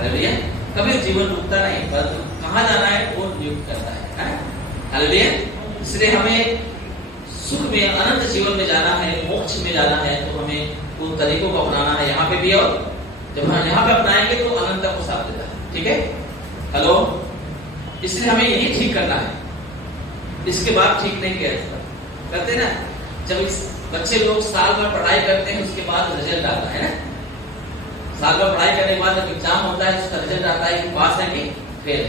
Hallelujah. कभी जीवन रुकता नहीं, परंतु कहाँ जाना है वो नियुक्त करता है। हालेलुया। इसलिए हमें सुख में, अनंत जीवन में जाना है, मोक्ष में जाना है, तो हमें उन तरीकों को अपनाना है यहाँ पे भी, और जब हम यहाँ पे अपनाएंगे तो अनंत को साथ देता है। ठीक है, हेलो। इसलिए हमें यही ठीक करना है, इसके बाद ठीक नहीं किया जाता। करते ना, जब बच्चे लोग साल भर पढ़ाई करते हैं, उसके बाद रिजल्ट आता है ना, साल भर पढ़ाई करने के बाद जब एग्जाम होता है, उसका रिजल्ट आता है कि पास है कि फेल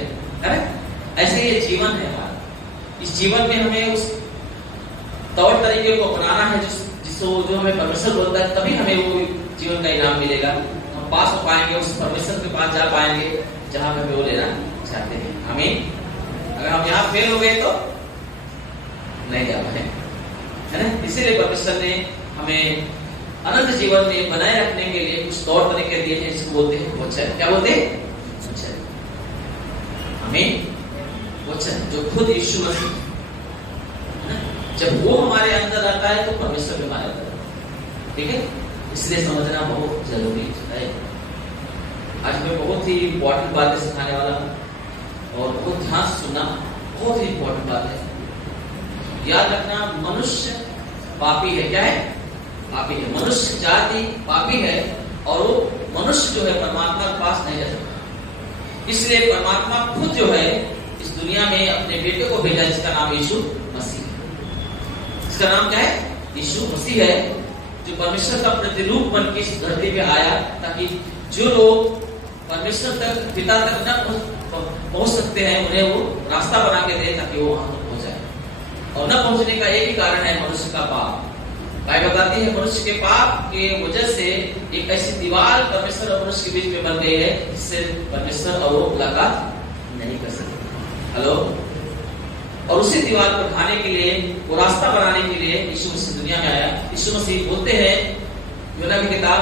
है ना। ऐसे ये जीवन है हमारा। इस जीवन में हमें उस तौर तरीके को अपनाना है जो हमें परमेश्वर बोलता है, तभी हमें वो जीवन का इनाम मिलेगा। हम पास हो पाएंगे, उस परमेश्वर के पास जा पाएंगे जहां हमें वो लेना चाहते हैं। आमीन। अगर हम यहाँ फेल हो गए तो नहीं जा पाए, है ना। इसीलिए परमेश्वर ने हमें अनंत जीवन में बनाए रखने के लिए कुछ तौर तरीके दिए हैं, जिसको बोलते हैं वचन। क्या बोलते हैं? वचन। आमीन। वचन जो खुद यीशु मसीह, जब वो हमारे अंदर आता है तो परमेश्वर भी हमारे अंदर आता है। ठीक है, इसलिए समझना बहुत जरूरी है। आज मैं बहुत ही इंपॉर्टेंट बातें सिखाने वाला हूँ, और बहुत ध्यान से सुनना, बहुत ही इंपॉर्टेंट बात है। याद रखना, मनुष्य पापी है। क्या है? पापी है। मनुष्य जाति पापी है, और वो मनुष्य जो है परमात्मा के पास नहीं जा सकता। इसलिए परमात्मा खुद जो है इस दुनिया में अपने बेटे को भेजा, जिसका नाम यीशु मसीह है। इसका नाम क्या है? यीशु मसीह है, जो परमेश्वर का प्रतिरूप बन के इस धरती पे आया, ताकि जो लोग परमेश्वर तक, पिता तक न पहुंच सकते हैं, उन्हें वो रास्ता बना के दे, ताकि वो वहां तक पहुंच जाए। और न पहुंचने का एक ही कारण है मनुष्य का पाप। बाइबल बताती है मनुष्य के पाप के वजह से एक ऐसी दीवार परमेश्वर और मनुष्य के बीच में बन गई है, जिससे परमेश्वर और वो मुलाकात नहीं कर सकते। हेलो। और उसी दीवार को ढाने के लिए, वो रास्ता बनाने के लिए यीशु मसीह दुनिया में आया। यीशु मसीह बोलते हैं, यूहन्ना की किताब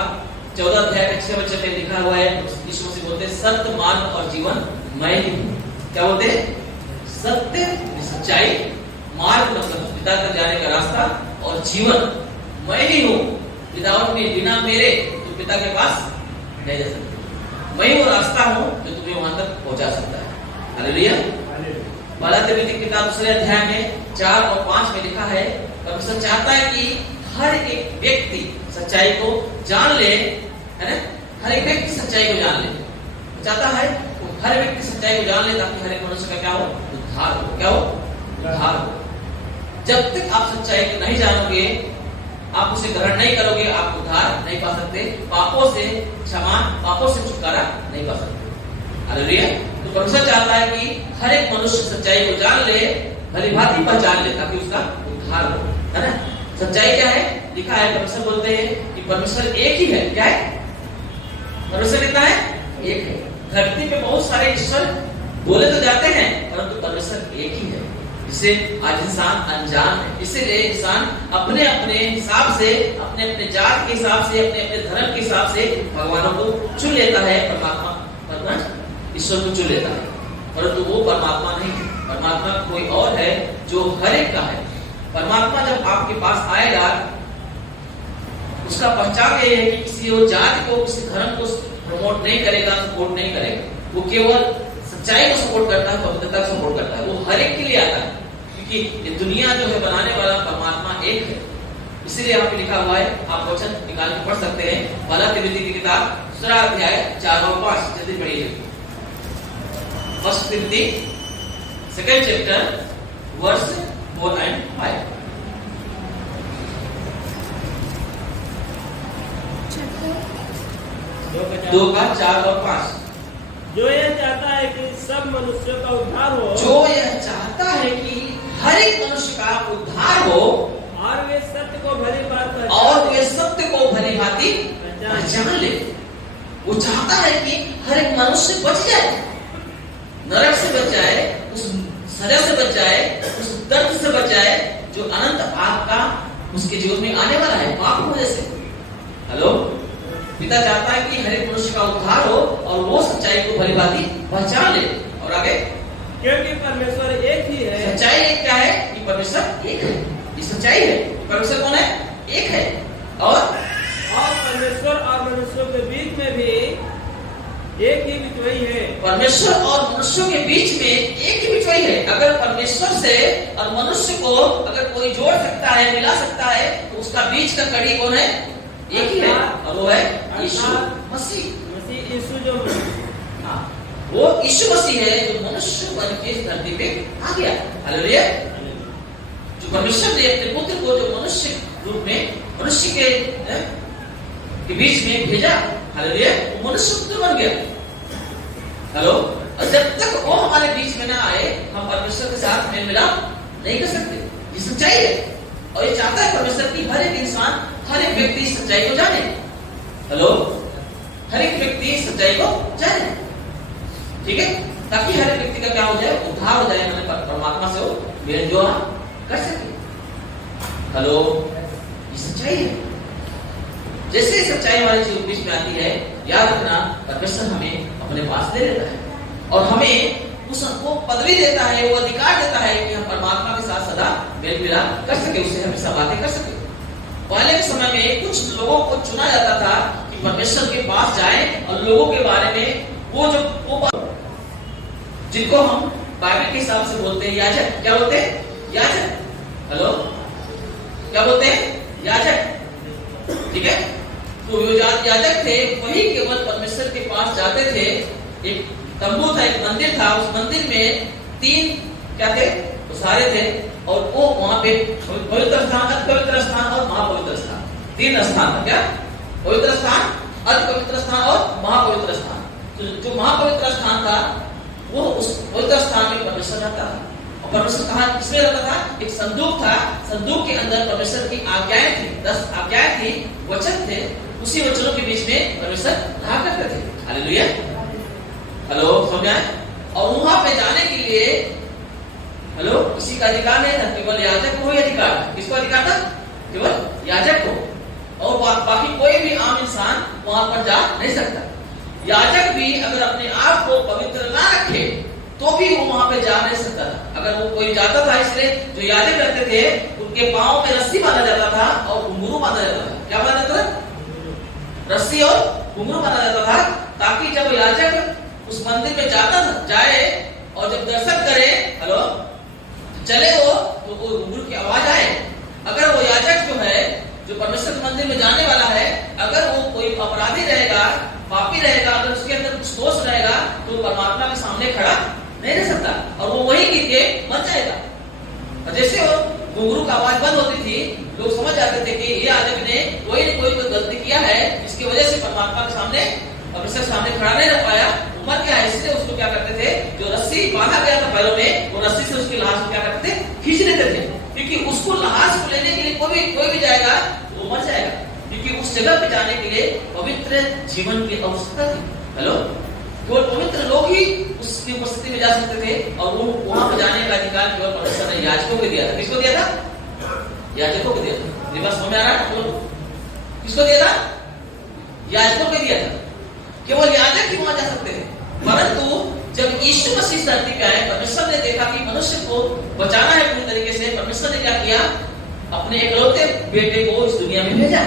14 अध्याय के 6 वचन में लिखा हुआ है, यीशु मसीह बोलते हैं, सत्य, मार्ग और जीवन मैं ही हूँ। क्या बोलते हैं? सत्य, सच्चाई, मार्ग मतलब पिता तक जाने का रास्ता, और जीवन मैं ही हूँ। विदाउट मी, बिना मेरे तो पिता के पास नहीं जा सकते। मैं वो रास्ता हूँ जो तुम्हें वहां तक पहुंचा सकता है। हालेलुया। गलातियों की किताब 2 अध्याय में 4 और 5 में लिखा है, परमेश्वर चाहता है कि हर एक व्यक्ति सच्चाई को जान ले, है ना। हर एक व्यक्ति सच्चाई को जान ले, चाहता है वो हर व्यक्ति सच्चाई को जान ले, ताकि हर एक मनुष्य का क्या हो? उद्धार हो। क्या हो? उद्धार हो। जब तक आप सच्चाई को नहीं जानोगे, आप उसे ग्रहण नहीं करोगे, आप उद्धार नहीं पा सकते, पापों से क्षमा, पापों से छुटकारा नहीं पा सकते। हालेलुया। तो परमेश्वर चाहता है कि हर एक मनुष्य सच्चाई को जान ले, भली भांति पहचान ले, ताकि उसका उद्धार हो, है ना। सच्चाई क्या है? लिखा है, परमेश्वर बोलते हैं कि परमेश्वर एक ही है। क्या है? परमेश्वर कितना है? एक है। धरती पे बहुत सारे ईश्वर बोले तो जाते हैं, परंतु परमेश्वर एक ही है, जिसे आज इंसान अनजान है। इसीलिए इंसान अपने अपने हिसाब से, अपने अपने जात के हिसाब से, अपने अपने धर्म के हिसाब से भगवानों को चुन लेता है, परमात्मा ईश्वर को चुन लेता है, परंतु वो परमात्मा नहीं है। परमात्मा कोई और है जो हर एक का है। परमात्मा जब आपके पास आएगा, उसका पहचान ये है कि किसी वो जाति को, किसी धर्म को प्रमोट नहीं करेगा, सपोर्ट नहीं करेगा। वो केवल सच्चाई को सपोर्ट करता है, पवित्रता को सपोर्ट करता है। वो हर एक के लिए आता है, क्योंकि ये दुनिया जो है बनाने वाला परमात्मा एक है। इसीलिए यहाँ पे लिखा हुआ है, आप वचन निकाल के पढ़ सकते हैं। गलातियों की किताब 2 अध्याय 4 और 5, जल्दी पढ़िए। 1 Timothy 2nd chapter verse 4 and 5। 2 का 4 और 5। जो यह चाहता है कि सब मनुष्यों का उद्धार हो, जो यह चाहता है कि हर एक मनुष्य का उद्धार हो, और वे सत्य को भली भांति पहचान ले। वो चाहता है कि हर एक मनुष्य बच जाए, नरक से बच जाए, उस सजा से बच जाए, उस दर्द से बच जाए जो अनंत आग का उसके जीवन में आने वाला है पाप की वजह से। हेलो। पिता चाहता है कि हर एक मनुष्य का उद्धार हो, और वो सच्चाई को भली भांति पहचान ले। और आगे, क्योंकि परमेश्वर एक ही है। सच्चाई एक क्या है? कि परमेश्वर एक है। ये सच्चाई है। परमेश्वर कौन है? एक है। और परमेश्वर और मनुष्यों के बीच में भी एक ही बिचवई है। परमेश्वर और मनुष्यों के बीच में एक ही बिचवई है। अगर परमेश्वर से और मनुष्य को अगर कोई जोड़ सकता है, मिला सकता है, तो उसका बीच का कड़ी कौन है? एक ही है, और वो है यीशु मसीह। मसीह यीशु जो हाँ, वो यीशु मसीह है जो मनुष्य बन के इस धरती पे आ गया। हालेलुया। जो परमेश्वर ने अपने पुत्र को जो मनुष्य रूप में मनुष्य के बीच में भेजा, हालेलुया, वो मनुष्य पुत्र बन गया। हेलो, और जब तक वो हमारे बीच में ना आए, हम परमेश्वर के साथ मेल मिलाप नहीं कर सकते। ये सच्चाई है, और ये चाहता है परमेश्वर की हर एक इंसान, हर एक व्यक्ति इस सच्चाई को जाने। हेलो, हर एक व्यक्ति इस सच्चाई को जाने, ठीक है, ताकि हर एक व्यक्ति का क्या हो जाए? उद्धार हो जाए, हमें परमात्मा से वो मेल जोड़ कर सके। हेलो, ये सच्चाई है। जैसे सच्चाई हमारे जीवन बीच में आती है, याद रखना परमेश्वर हमें अपने पास ले लेता है और हमें उसको पदवी देता है, वो अधिकार देता है कि हम परमात्मा के साथ सदा मेल मिलाप कर सके, उससे हमेशा बातें कर सके। पहले के समय में कुछ लोगों को चुना जाता था कि परमेश्वर के पास जाएं और लोगों के बारे में वो जिनको हम बाइबल के हिसाब से बोलते हैं याजक। क्या बोलते हैं? याजक। हेलो, क्या बोलते हैं? याजक, ठीक है। तो जो याजक थे वही केवल परमेश्वर के पास जाते थे। एक तंबू था, एक मंदिर था, उस मंदिर में 3 क्या थे? उसारे थे, और वो वहां पे पवित्र स्थान, अति पवित्र स्थान और महापवित्र स्थान, 3 स्थान था। क्या? पवित्र स्थान, अति पवित्र स्थान और महापवित्र स्थान। तो जो महापवित्र स्थान था, वो उस पवित्र स्थान में परमेश्वर रहता था। और परमेश्वर कहाँ किसमें रहता था? एक संदूक था, संदूक के अंदर परमेश्वर की आज्ञाएं थी, 10 आज्ञाएं थी, वचन थे। उसी वचनों के बीच में परमेश्वर रहा करते थे। हालेलुया। हेलो, समझ आए? और वहां पे जाने के लिए, हेलो, किसी का अधिकार नहीं था, केवल याजक को ही अधिकार था। किसको अधिकार था? केवल याजक को, और बाकी कोई भी आम इंसान वहां पर जा नहीं सकता। याजक भी अगर अपने आप को पवित्र ना रखे तो भी वो वहां पे जा नहीं सकता था। अगर वो कोई जाता था, इसलिए जो याजक रहते थे उनके पांव में रस्सी बांधा जाता था और घुंघरू बांधा जाता था। क्या बांधा जाता था? रस्सी और घुंघरू बांधा जाता था, ताकि जब याजक उस मंदिर में जाए और जब दर्शन करे, हेलो, चले वो, तो वो घुंघरू की आवाज आए। अगर वो याजक जो है, जो परमेश्वर के मंदिर में जाने वाला है, अगर वो कोई अपराधी रहेगा, पापी रहेगा, अगर उसके अंदर कुछ दोष रहेगा, तो परमात्मा के सामने खड़ा नहीं रह सकता, और वो वही गिर के मर जाएगा। और जैसे वो घुंघरू की आवाज बंद होती थी, लोग समझ जाते थे कि ये आदमी ने कोई न कोई गलती किया है, इसकी वजह से परमात्मा के सामने, परमेश्वर के सामने खड़ा नहीं रह पाया, मर गया है। इसलिए उसको क्या करते थे? जो रस्सी बांधा गया था पैरों में, वो रस्सी से उसकी लाश को क्या करते थे? खींच लेते थे, क्योंकि उसको लाश को लेने के लिए कोई भी जाएगा वो मर जाएगा, क्योंकि उस जगह पे जाने के लिए पवित्र जीवन की आवश्यकता थी। हेलो, केवल पवित्र लोग ही उसकी उपस्थिति में जा सकते थे, और वो वहां पर जाने का अधिकार केवल परमेश्वर ने याजकों को दिया था। किसको दिया था? याजकों को दिया था। ये बात समझ में आ रहा है? किसको दिया था? याजकों को दिया था। केवल याजक ही वहां जा सकते थे। परंतु जब यीशु मसीह धरती पे आए, परमेश्वर ने देखा कि मनुष्य को बचाना है पूरी तरीके से। परमेश्वर ने क्या किया? अपने इकलौते बेटे को इस दुनिया में भेजा,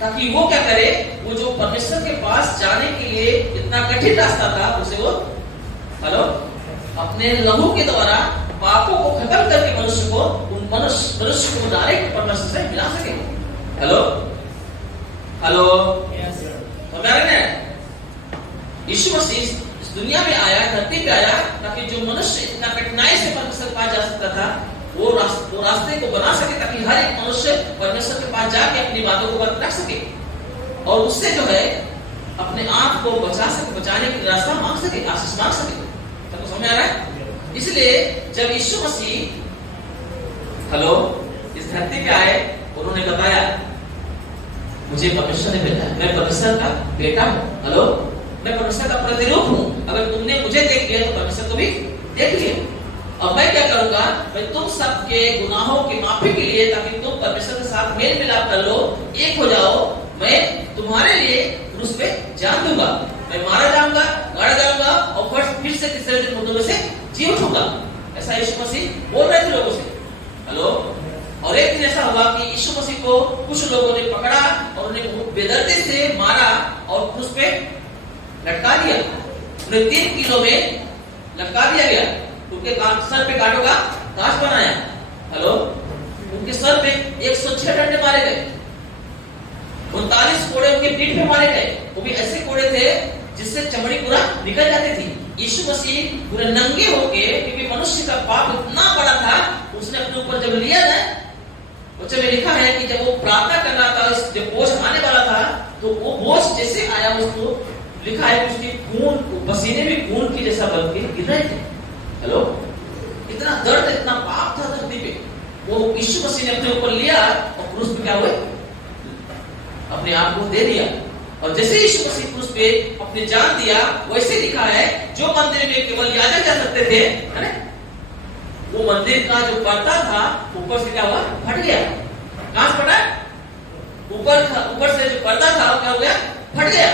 ताकि वो क्या करे? वो जो परमेश्वर के पास जाने के लिए इतना कठिन रास्ता था, उसे वो, हेलो, अपने लहू के द्वारा पापों को खत्म करके मनुष्य को डायरेक्ट परमेश्वर से मिला सके। हेलो, हेलो, समझ रहे हैं? यीशु मसीह इस दुनिया में आया, धरती पे आया, ताकि जो मनुष्य इतना कठिनाई से परमेश्वर के पास जा सकता था, वो रास्ते को बना सके, ताकि हर एक मनुष्य परमेश्वर के पास जाके अपनी बातों को रख सके, और उससे जो है अपने आप को बचा सके, बचाने की रास्ता मांग सके, आशीष मांग सके। सबको समझ आ रहा है? इसलिए जब यीशु मसीह, हेलो, इस धरती पे आए, उन्होंने बताया मुझे परमेश्वर ने भेजा, मैं परमेश्वर का बेटा हूँ। हेलो, मैं परमेश्वर का प्रतिरूप हूँ। अगर तुमने मुझे देख लिया तो परमेश्वर को भी देख लिया। और मैं क्या करूंगा? मैं तुम सबके गुनाहों की माफी के लिए, ताकि तुम परमेश्वर के साथ मेल मिलाप कर लो, एक हो जाओ, मैं तुम्हारे लिए क्रूस पे जान दूंगा, मैं मारा जाऊंगा, गाड़ा जाऊंगा, और फिर से तीसरे दिन मुर्दों में से जी उठूंगा। ऐसा यीशु मसीह बोल रहे थे लोगों से। हेलो, और एक दिन ऐसा हुआ कि यीशु मसीह को कुछ लोगों ने पकड़ा और उन्हें बेदर्दी से मारा और क्रूस पे लटका दिया, उन्हें 3 किलो में लटका दिया गया, उनके सर पे कांटों का ताज बनाया। हेलो, उनके सर पे 106 डंडे मारे गए, 39 कोड़े उनके पीठ पे मारे गए। वो भी ऐसे कोड़े थे जिससे चमड़ी पूरा निकल जाती थी। यीशु मसीह पूरे नंगे होके, क्योंकि मनुष्य का पाप इतना बड़ा था, उसने अपने ऊपर जब लिया ना, बच्चे में लिखा है कि जब वो प्रार्थना कर रहा था, जब बोझ आने वाला था, तो वो बोझ जैसे आया, उसको लिखा है कि उसकी खून, पसीने भी खून की जैसा बन के गिर रहे थे। हेलो, इतना दर्द, इतना पाप था धरती पे, वो यीशु मसीह ने अपने ऊपर लिया और क्रूस पे क्या हुए, अपने आप को दे दिया। और जैसे यीशु मसीह क्रूस पे अपने जान दिया, वैसे लिखा है जो मंदिर में केवल याजक जा सकते थे, है ना, वो मंदिर का जो पर्दा था ऊपर से क्या हुआ, फट गया। कहां से फटा? ऊपर से जो पर्दा था वो क्या हो गया, फट गया।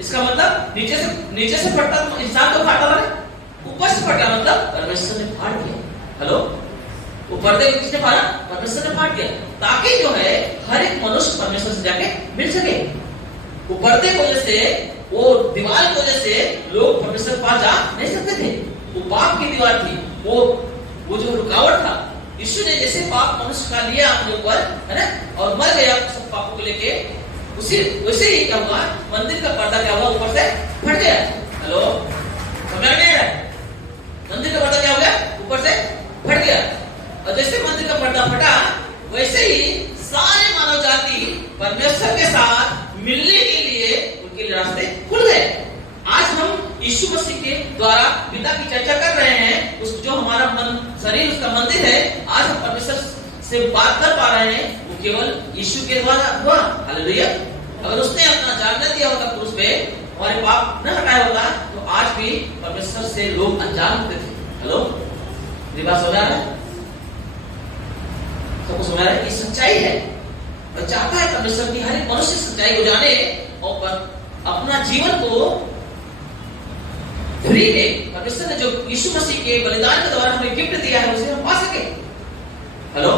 इसका मतलब नीचे से फटता तो इंसान तो फाटा था, ऊपर से फटा मतलब परमेश्वर ने फाड़ दिया। हेलो, वो पर्दे को किसने फाड़ा? परमेश्वर ने फाड़ दिया, ताकि जो है हर एक मनुष्य परमेश्वर से जाके मिल सके। वो पर्दे की वजह से, वो दीवार की वजह से लोग परमेश्वर के पास जा नहीं सकते थे। वो पाप की दीवार थी, वो जो रुकावट था। यीशु ने जैसे पाप मनुष्य का लिया अपने ऊपर, है ना, और मर गया सब पापों को लेके, वैसे ही क्या हुआ, मंदिर का पर्दा क्या हुआ, ऊपर से फट गया। हेलो, समझ गया? मंदिर का पर्दा क्या हो गया, ऊपर से फट गया। और जैसे मंदिर का पर्दा फटा, वैसे ही सारे मानव जाति परमेश्वर के साथ मिलने के लिए उनके रास्ते खुल गए। आज हम यीशु मसीह के द्वारा पिता की चर्चा कर रहे हैं। उस जो हमारा मन, शरीर उसका मंदिर है, आज हम परमेश्वर से बात कर पा रहे हैं, वो केवल यीशु के द्वारा हुआ। हालेलुया। अगर उसने अपना जान न दिया होता क्रूस पे, हमारे पाप न हटाया होता, तो आज भी परमेश्वर से लोग अनजान होते थे। हेलो, मेरी बात समझ आ रहा है? सबको समझ आ रहा है कि सच्चाई है, और चाहता है परमेश्वर की हर एक मनुष्य सच्चाई को जाने और अपना जीवन को फ्री में, परमेश्वर ने जो यीशु मसीह के बलिदान के द्वारा हमें गिफ्ट दिया है, उसे हम पा सके। हेलो,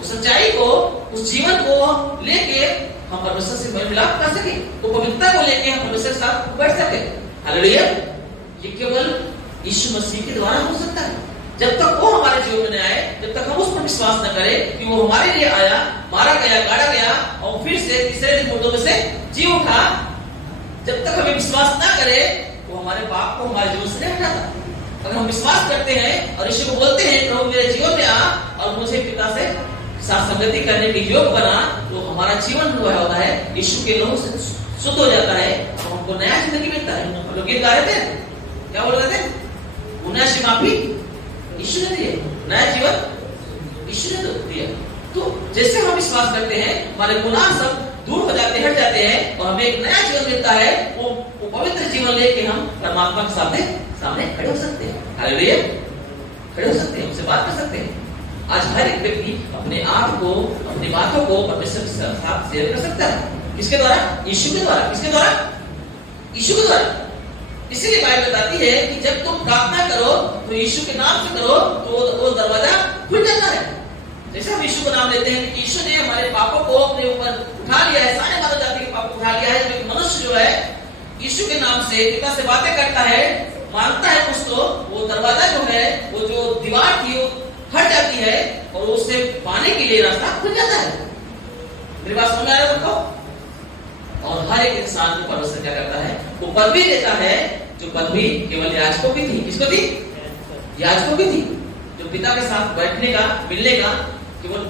उस सच्चाई को, उस जीवन को लेके हम परमेश्वर से मेल मिलाप कर सके, तो पवित्रता को लेके हम परमेश्वर के साथ बैठ सके। हालेलुया। ये केवल यीशु मसीह के द्वारा हो सकता है। जब तक वो हमारे जीवन में न आए, जब तक हम उस पर विश्वास न करें कि वो हमारे लिए आया, मारा गया, गाड़ा गया और फिर से तीसरे दिन मुर्दों में से जी उठा, जब तक हमें विश्वास न करें, वो हमारे पाप को हमारे जीवन से नहीं हटाता। अगर हम विश्वास करते हैं और यीशु को बोलते हैं, प्रभु मेरे जीवन में आ और मुझे पिता से साथ संगति करने के योग बना, तो हमारा जीवन जो होता है यीशु के लहू से शुद्ध हो जाता है और हमको नया जिंदगी मिलता है। हम लोग गीत गा रहे थे, क्या बोल रहे थे? गुनाह से माफी यीशु ने दिया, नया जीवन यीशु ने दिया। तो जैसे हम विश्वास करते हैं, हमारे गुनाह सब दूर हो जाते, हट जाते हैं और हमें एक नया जीवन मिलता है। वो पवित्र जीवन लेके हम परमात्मा के सामने खड़े हो सकते हैं। हालेलुया, खड़े हो सकते हैं, उनसे बात कर सकते हैं। आज हर एक व्यक्ति अपने आप को, अपनी बातों को परमेश्वर के साथ शेयर कर सकता है। किसके द्वारा? यीशु के द्वारा। किसके द्वारा? यीशु के द्वारा। इसीलिए बाइबल बताती है कि जब तुम प्रार्थना करो तो यीशु के नाम से करो, तो वो दरवाजा खुल जाता है। जैसे हम यीशु का नाम लेते हैं कि यीशु ने हमारे पापों को अपने ऊपर उठा लिया है, सारे मानव जाति के पाप उठा लिया है। जब मनुष्य जो है यीशु के नाम से पिता से बातें करता है, मानता है कुछ, तो वो दरवाजा जो है, वो जो दीवार थी, वो हट जाती है और उससे पाने के लिए रास्ता खुल जाता है। मेरी बात समझ आ रहा है उनको? और हर एक इंसान को परमेश्वर क्या करता है? वो पदवी देता है, जो पदवी केवल याजकों की थी। किसको थी? याजकों की थी। जो पिता के साथ बैठने का, मिलने का, केवल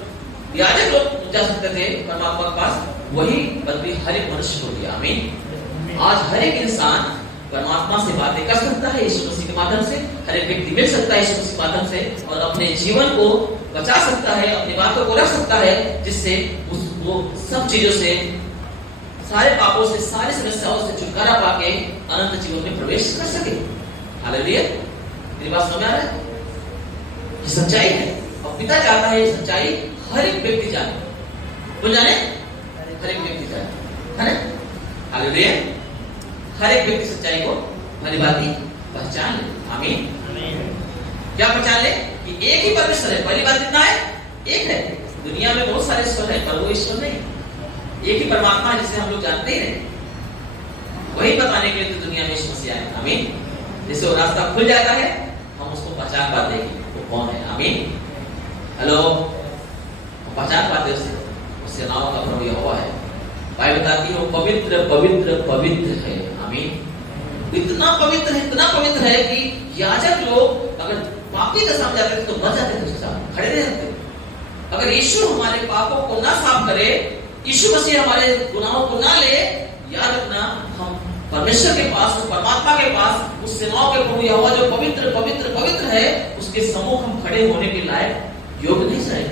याजक लोग जा सकते थे परमात्मा के पास, वही पदवी हर एक मनुष्य को दिया। आमीन। आज हर एक इंसान परमात्मा से बातें कर सकता है यीशु मसीह के माध्यम से। हर एक व्यक्ति मिल सकता है यीशु मसीह के माध्यम से और अपने जीवन को बचा सकता है, अपनी बातों को रख सकता है, जिससे वो सब चीजों से, सारे पापों से, सारी समस्याओं से छुटकारा पाके अनंत जीवन में प्रवेश कर सके। हालेलुया। मेरी बात समझ आ रहा है? ये सच्चाई है और पिता चाहता है ये सच्चाई हर एक व्यक्ति जाने। बोल जाने? हर एक व्यक्ति जाने, है ना? हालेलुया। हर एक व्यक्ति सच्चाई को भली भांति पहचान ले। आमीन। क्या पहचान ले? कि एक ही परमेश्वर है। पहली बात इतना है, एक है। दुनिया में बहुत सारे ईश्वर है, पर वो ईश्वर नहीं है। एक ही परमात्मा है जिसे हम लोग जानते ही नहीं। वही बताने के लिए तो दुनिया में यीशु मसीह आए। आमीन। जैसे वो रास्ता खुल जाता है, हम उसको पहचान पाते हैं वो कौन है। आमीन। हेलो, पहचान पाते उससे नाम का प्रभु यहोवा है। बाइबल बताती है वो पवित्र पवित्र पवित्र है। आमीन। इतना पवित्र है कि याजक लोग अगर पापी दशा में जाते थे तो मर जाते थे, उसके साथ खड़े नहीं रहते। अगर यीशु हमारे पापों को ना साफ करे, यीशु मसीह हमारे गुनाहों को ना ले, याद रखना हम परमेश्वर के पास, उस परमात्मा के पास, उस सेनाओं के प्रभु यहोवा जो पवित्र पवित्र पवित्र है, उसके सम्मुख हम खड़े होने के लायक योग्य नहीं रहे।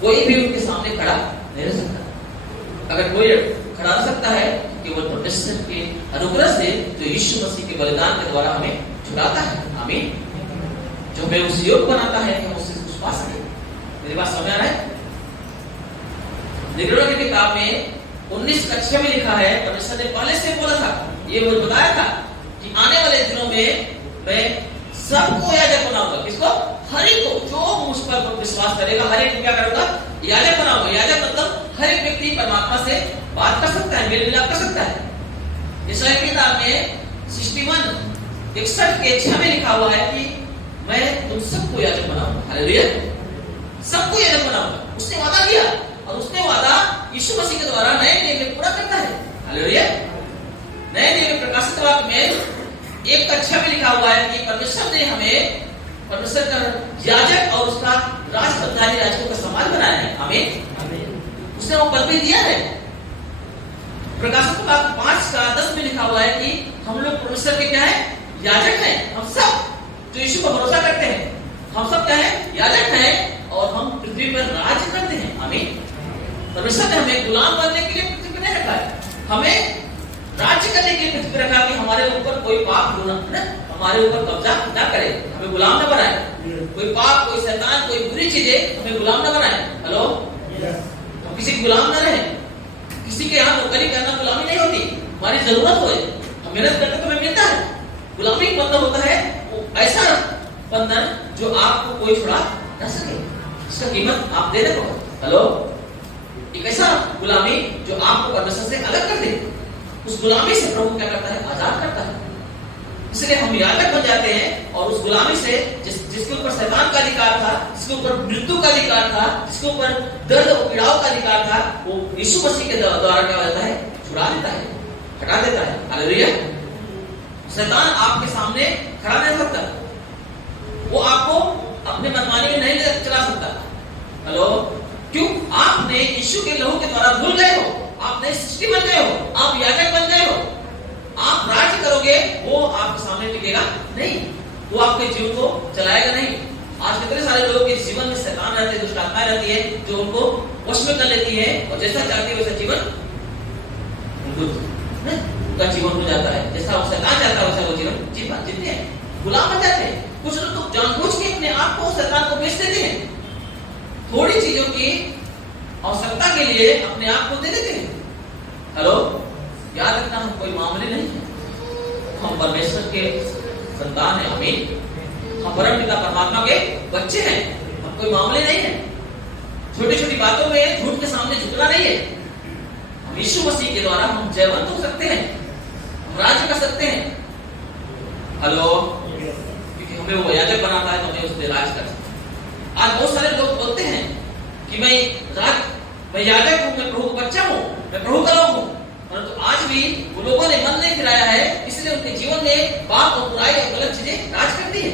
कोई भी उनके सामने खड़ा नहीं रह सकता। अगर कोई खड़ा रह सकता है केवल परमेश्वर के अनुग्रह से, जो यीशु मसीह के बलिदान के द्वारा हमें छुड़ाता है। आमीन। जो हमें उस योग बनाता है कि हम उससे कुछ पा सके। मेरी बात समझ आ रहा है? निगरों की किताब में 19 कक्षा में लिखा है, परमेश्वर ने पहले से बोला था, ये वो बताया था कि आने वाले दिनों में मैं सबको याजक बनाऊंगा। किसको? हर एक को, जो मुझ पर विश्वास करेगा, हर एक को क्या करूंगा? याजक बनाऊंगा। याजक मतलब हर एक व्यक्ति परमात्मा से बात कर सकता है, मेल मिलाप कर सकता है। यशायाह की किताब में 61 के 6 में लिखा हुआ है कि मैं तुम सबको याजक बनाऊंगा। हालेलुया। सबको याजक बनाऊंगा। उसने वादा किया और उसने वादा यीशु मसीह के द्वारा नए नियम में पूरा करता है। हालेलुया। नए नियम में प्रकाशित वाक्य में 1:6 में लिखा हुआ है कि परमेश्वर ने हमें परमेश्वर का याजक और उसका राजपदारी याजकों का समाज बनाया है। आमीन। उसने वो पद भी दिया है। प्रकाशित वाक्य 5:10 में लिखा हुआ है कि हम लोग परमेश्वर के क्या है? याजक हैं। हम सब जो यीशु पर भरोसा करते हैं, हम सब क्या है? याजक हैं और हम पृथ्वी पर राज करते हैं। आमीन। परमेश्वर ने हमें गुलाम बनने के लिए पृथ्वी पर नहीं रखा है, हमें राज्य करने के लिए पृथ्वी पर रखा कि हमारे ऊपर कोई पाप हमारे ऊपर कब्जा ना करे, हमें गुलाम ना बनाए। कोई पाप, कोई शैतान, कोई बुरी चीजें हमें गुलाम ना बनाए। हेलो, हम किसी गुलाम ना रहे। किसी के यहाँ नौकरी करना गुलामी नहीं होती। हमारी जरूरत हो, हम मेहनत करते तो हमें मिलता है। गुलामी का मतलब होता है वो ऐसा बंधन जो आपको कोई छुड़ा ना सके, इसका कीमत आप दे दे। हेलो, एक ऐसा गुलामी जो आपको परमेश्वर से अलग कर दे। उस गुलामी से प्रभु क्या करता है? आजाद करता है। इसलिए हम याजक बन जाते हैं और उस गुलामी से जिसके ऊपर शैतान का अधिकार था, जिसके ऊपर मृत्यु का अधिकार था, जिसके ऊपर दर्द और पीड़ाओं का अधिकार था, वो यीशु मसीह के द्वारा क्या होता है? छुड़ा देता है, हटा देता है। हालेलुया। शैतान आपके सामने खड़ा नहीं सकता, वो आपको अपने मनमानी में नहीं चला सकता। हेलो, क्यों? आपने यीशु के लहू के द्वारा धुल गए हो, आप नई सृष्टि बन गए हो, आप याजक बन गए हो। आप राज्य करोगे, वो आपके सामने टिकेगा नहीं, वो आपके जीवन को चलाएगा नहीं। आज कितने सारे लोगों के जीवन में शैतान रहते हैं, दुष्ट आत्माएं रहती है जो उनको वश में कर लेती है और जैसा चाहती है वैसा जीवन उनका जीवन हो जाता है। जैसा वो शैतान चाहता है वैसा वो जीवन जीते हैं, गुलाम बन जाते हैं। कुछ लोग तो जानबूझ के अपने आप को शैतान को बेच देते हैं, थोड़ी चीजों की आवश्यकता के लिए अपने आप को दे देते हैं। हेलो, याद रखना हम कोई मामले नहीं है, हम परमेश्वर के संतान हैं। आमीन। हम परम पिता परमात्मा के बच्चे हैं, हम कोई मामले नहीं है। छोटी छोटी बातों में झूठ के सामने झुकना नहीं है। हम यीशु मसीह के द्वारा हम जयवंत हो सकते हैं, हम राज्य कर सकते हैं। हेलो, क्योंकि हमें वो याजक बनाता है तो हमें उससे राज कर सकते हैं। आज बहुत सारे लोग बोलते हैं कि मैं याजक हूं, मैं प्रभु का बच्चा हूं, मैं प्रभु का लोग हूं, परंतु आज भी वो लोगों ने मन नहीं फिराया है, इसलिए उनके जीवन में पाप और बुराई और गलत चीजें राज करती है।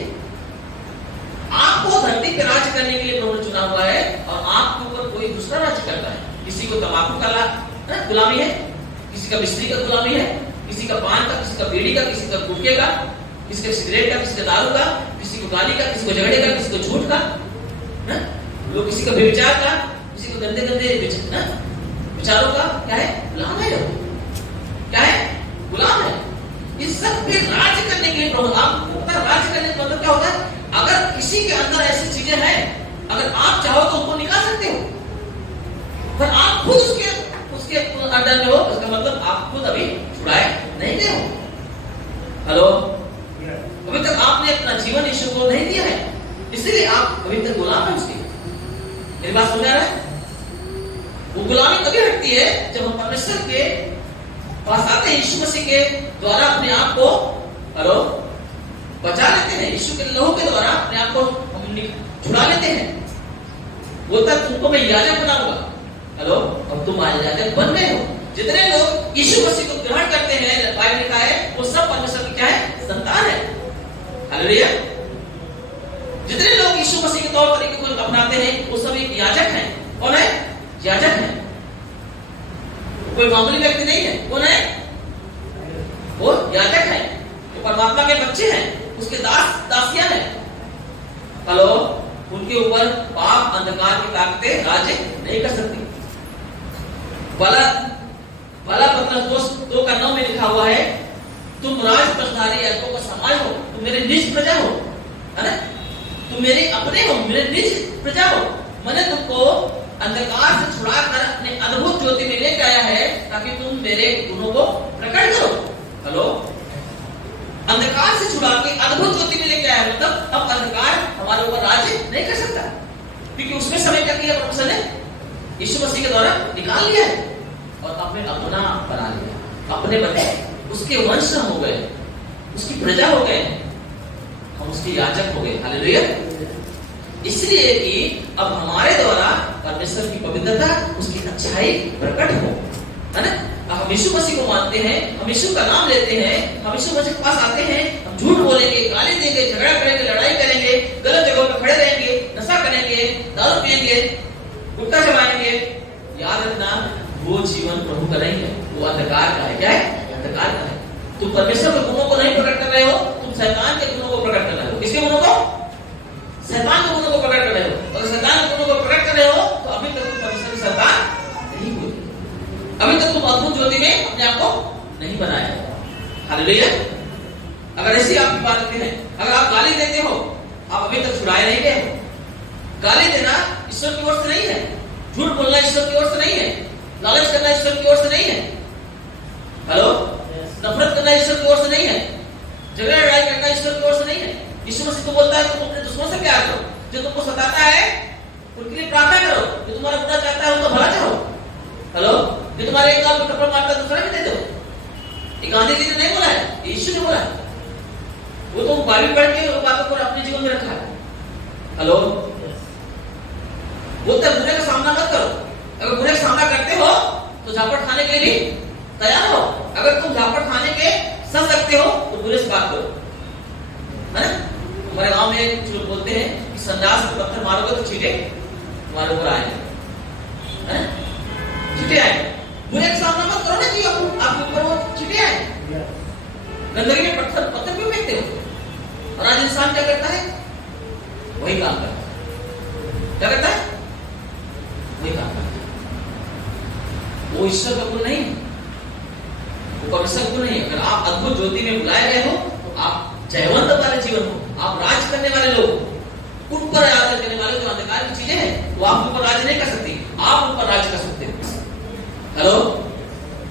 आपको धरती पे राज करने के लिए प्रभु ने चुना हुआ है और आपके ऊपर कोई दूसरा राज करता है। किसी को तंबाकू का गुलामी है, किसी का बिस्त्री का गुलामी है, किसी का पान का, किसी का बीड़ी का, किसी का गुटखे का, किसी का सिगरेट का, किसी का दारू का, किसी को गाली का, किसी को झगड़े का, किसी को झूठ का, लोग किसी का व्यभिचार का, किसी को गंदे गंदे विचारों का क्या है? गुलाम है। क्या है? गुलाम है। इस सब पे राज्य करने के लिए प्रभु आप राज्य करने का मतलब क्या होता है? अगर किसी के अंदर ऐसी चीजें हैं, अगर आप चाहो तो उनको निकाल सकते हो, पर आप खुद उसके अंदर में हो, उसका मतलब आप खुद अभी छुड़ाए नहीं गए हो। हेलो, अभी तक आपने अपना जीवन यीशु को नहीं दिया है, इसीलिए आप अभी तक गुलाम है उसके। मेरी बात समझ आ रहा है? वो गुलामी तभी हटती है जब हम परमेश्वर के पास आते हैं, यीशु मसीह के द्वारा अपने आप को हेलो बचा लेते हैं, यीशु के लहू के द्वारा अपने आप को छुड़ा लेते हैं। बोलता तुमको मैं याजक बनाऊंगा। हेलो, अब तुम आज याजक बन गए हो। जितने लोग यीशु मसीह को ग्रहण करते हैं, बाइबल लिखा है, वो सब परमेश्वर की क्या है? संतान है। हालेलुया। जितने लोग यीशु मसीह के तौर तरीके को अपनाते हैं, वो सब एक याजक हैं। कौन है? याजक है। कोई मामूली व्यक्ति नहीं है। कौन है? वो याजक है। वो परमात्मा के बच्चे हैं, उसके दास दासियां हैं। हेलो, उनके ऊपर पाप अंधकार की ताकतें राज्य नहीं कर सकती। भला पत्रस 2:9 में लिखा हुआ है, तुम राज प्रधानी याजकों का समाज हो, तुम मेरे निज प्रजा हो, है ना? तुम मेरे अपने हो, मेरे निज प्रजा हो। मैंने तुमको अंधकार से छुड़ाकर अपने अद्भुत ज्योति में लेकर आया है, ताकि तुम मेरे गुणों को प्रकट करो। हेलो, अंधकार से छुड़ा के अद्भुत ज्योति में लेकर आया, मतलब अब अंधकार हमारे ऊपर राज्य नहीं कर सकता, क्योंकि उसमें समय क्या किया परमेश्वर ने? यीशु मसीह के द्वारा निकाल लिया है और अपने अपना बना लिया, अपने बने, उसके वंश हो गए, उसकी प्रजा हो गए, हम उसके याजक हो गए। हालेलुया। इसलिए कि अब हमारे द्वारा परमेश्वर की पवित्रता, उसकी अच्छाई प्रकट हो, है ना? हम यीशु मसीह को मानते हैं, हम यीशु का नाम लेते हैं, हम यीशु मसीह के पास आते हैं, हम झूठ बोलेंगे, गाली देंगे, झगड़ा करेंगे, लड़ाई करेंगे, गलत जगहों पर खड़े रहेंगे, नशा करेंगे, दारू पिएंगे, गुटखा चबाएंगे, याद रखना वो जीवन प्रभु का नहीं है, वो अंधकार का है। क्या है? अंधकार का है। तुम परमेश्वर के गुणों को नहीं प्रकट कर रहे हो, तुम शैतान के गुणों को प्रकट कर रहे हो। किसके गुणों को? शैतान के गुणों को प्रकट कर रहे हो। अगर शैतान के गुणों को प्रकट कर रहे हो, तो अभी तक तुम परमेश्वर की संतान नहीं हुए, अभी तक तुम अद्भुत ज्योति में अपने आप को नहीं बनाया। हालेलुया। अगर ऐसी आपकी बातें हैं, अगर आप गाली देते हो, आप अभी तक छुड़ाए नहीं गए हो। गाली देना ईश्वर की ओर से नहीं है, झूठ बोलना ईश्वर की ओर से नहीं है, लालच करना ईश्वर की ओर से नहीं है। हेलो, नफरत करना ईश्वर की ओर से नहीं है, झगड़ा लड़ाई करना ईश्वर की ओर से नहीं है। यीशु मसीह तो बोलता है तुम अपने दुश्मनों से प्यार करो, जो तुमको सताता है उनके लिए प्रार्थना करो, जो तुम्हारा बुरा चाहता है उनको भला चाहो। हेलो, जो तुम्हारे एक गाल को टप्पड़ मारता है दूसरा भी दे दो। ये गांधी जी ने नहीं बोला है, यीशु ने बोला है। वो तो बाइबल पढ़ के बातों को अपने जीवन में रखा है। हेलो, बोलते हैं बुरे का सामना मत करो। अगर बुरे का सामना करते हो तो झापड़ खाने के लिए भी तैयार हो। अगर तुम झापड़ खाने के सह सकते हो तो बुरे से बात करो, है ना? हमारे गांव में कुछ लोग बोलते हैं कि संन्यास में पत्थर मारोगे तो चींटे तुम्हारे ऊपर आएंगे, है ना? चींटे आएंगे। बुरे का सामना मत करो ना कि आपके ऊपर वो चींटे आएंगे। गंदगी में पत्थर क्यों फेंकते हो? और आज इंसान क्या करता है? वही काम करता है। क्या करता है? वही काम करता है। वो ईश्वर का गुण नहीं है, वो परमेश्वर का गुण नहीं है। अगर आप अद्भुत ज्योति में बुलाए गए हो, तो आप जयवंत वाले जीवन हो, आप राज करने वाले लोग, उन पर राज करने वाले जो अंधकार की चीजें हैं, वो आप ऊपर राज नहीं कर सकती, आप ऊपर राज कर सकते हो। हेलो,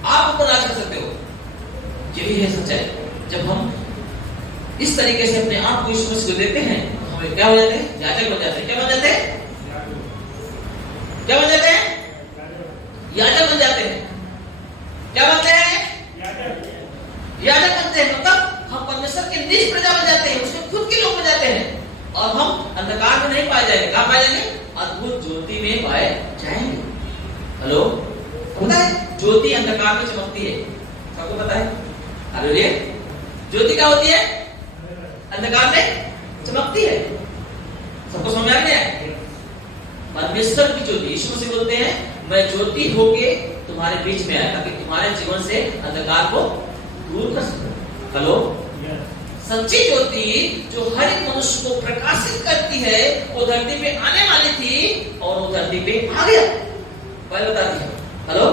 आप ऊपर राज कर सकते हो। यही है सच्चाई। जब हम इस तरीके से अपने आप को यीशु मसीह को देते हैं, हमें क्या हो जाते हैं? याजक बन जाते हैं। क्या बन जाते हैं? क्या बन जाते हैं? याजक बन जाते हैं। क्या बनते हैं? याजक बनते हैं। मतलब हम परमेश्वर के निज प्रजा बन जाते हैं, उसके खुद के लोग बन जाते हैं, और हम अंधकार में नहीं पाए जाएंगे। कहां पाए जाएंगे? अद्भुत ज्योति में पाए जाएंगे। हेलो, पता है ज्योति अंधकार में चमकती है, सबको पता है। हालेलुया। ज्योति क्या होती है? अंधकार में चमकती है। सबको समझ आ गया? परमेश्वर की ज्योति, यीशु मसीह बोलते हैं मैं ज्योति होके तुम्हारे बीच में आया, ताकि तुम्हारे जीवन से अंधकार को दूर कर सकूं। हेलो, सच्ची ज्योति जो हर एक मनुष्य को प्रकाशित करती है, वो धरती पे आने वाली थी और वो धरती पे आ गया। बाइबल बताती है। हेलो,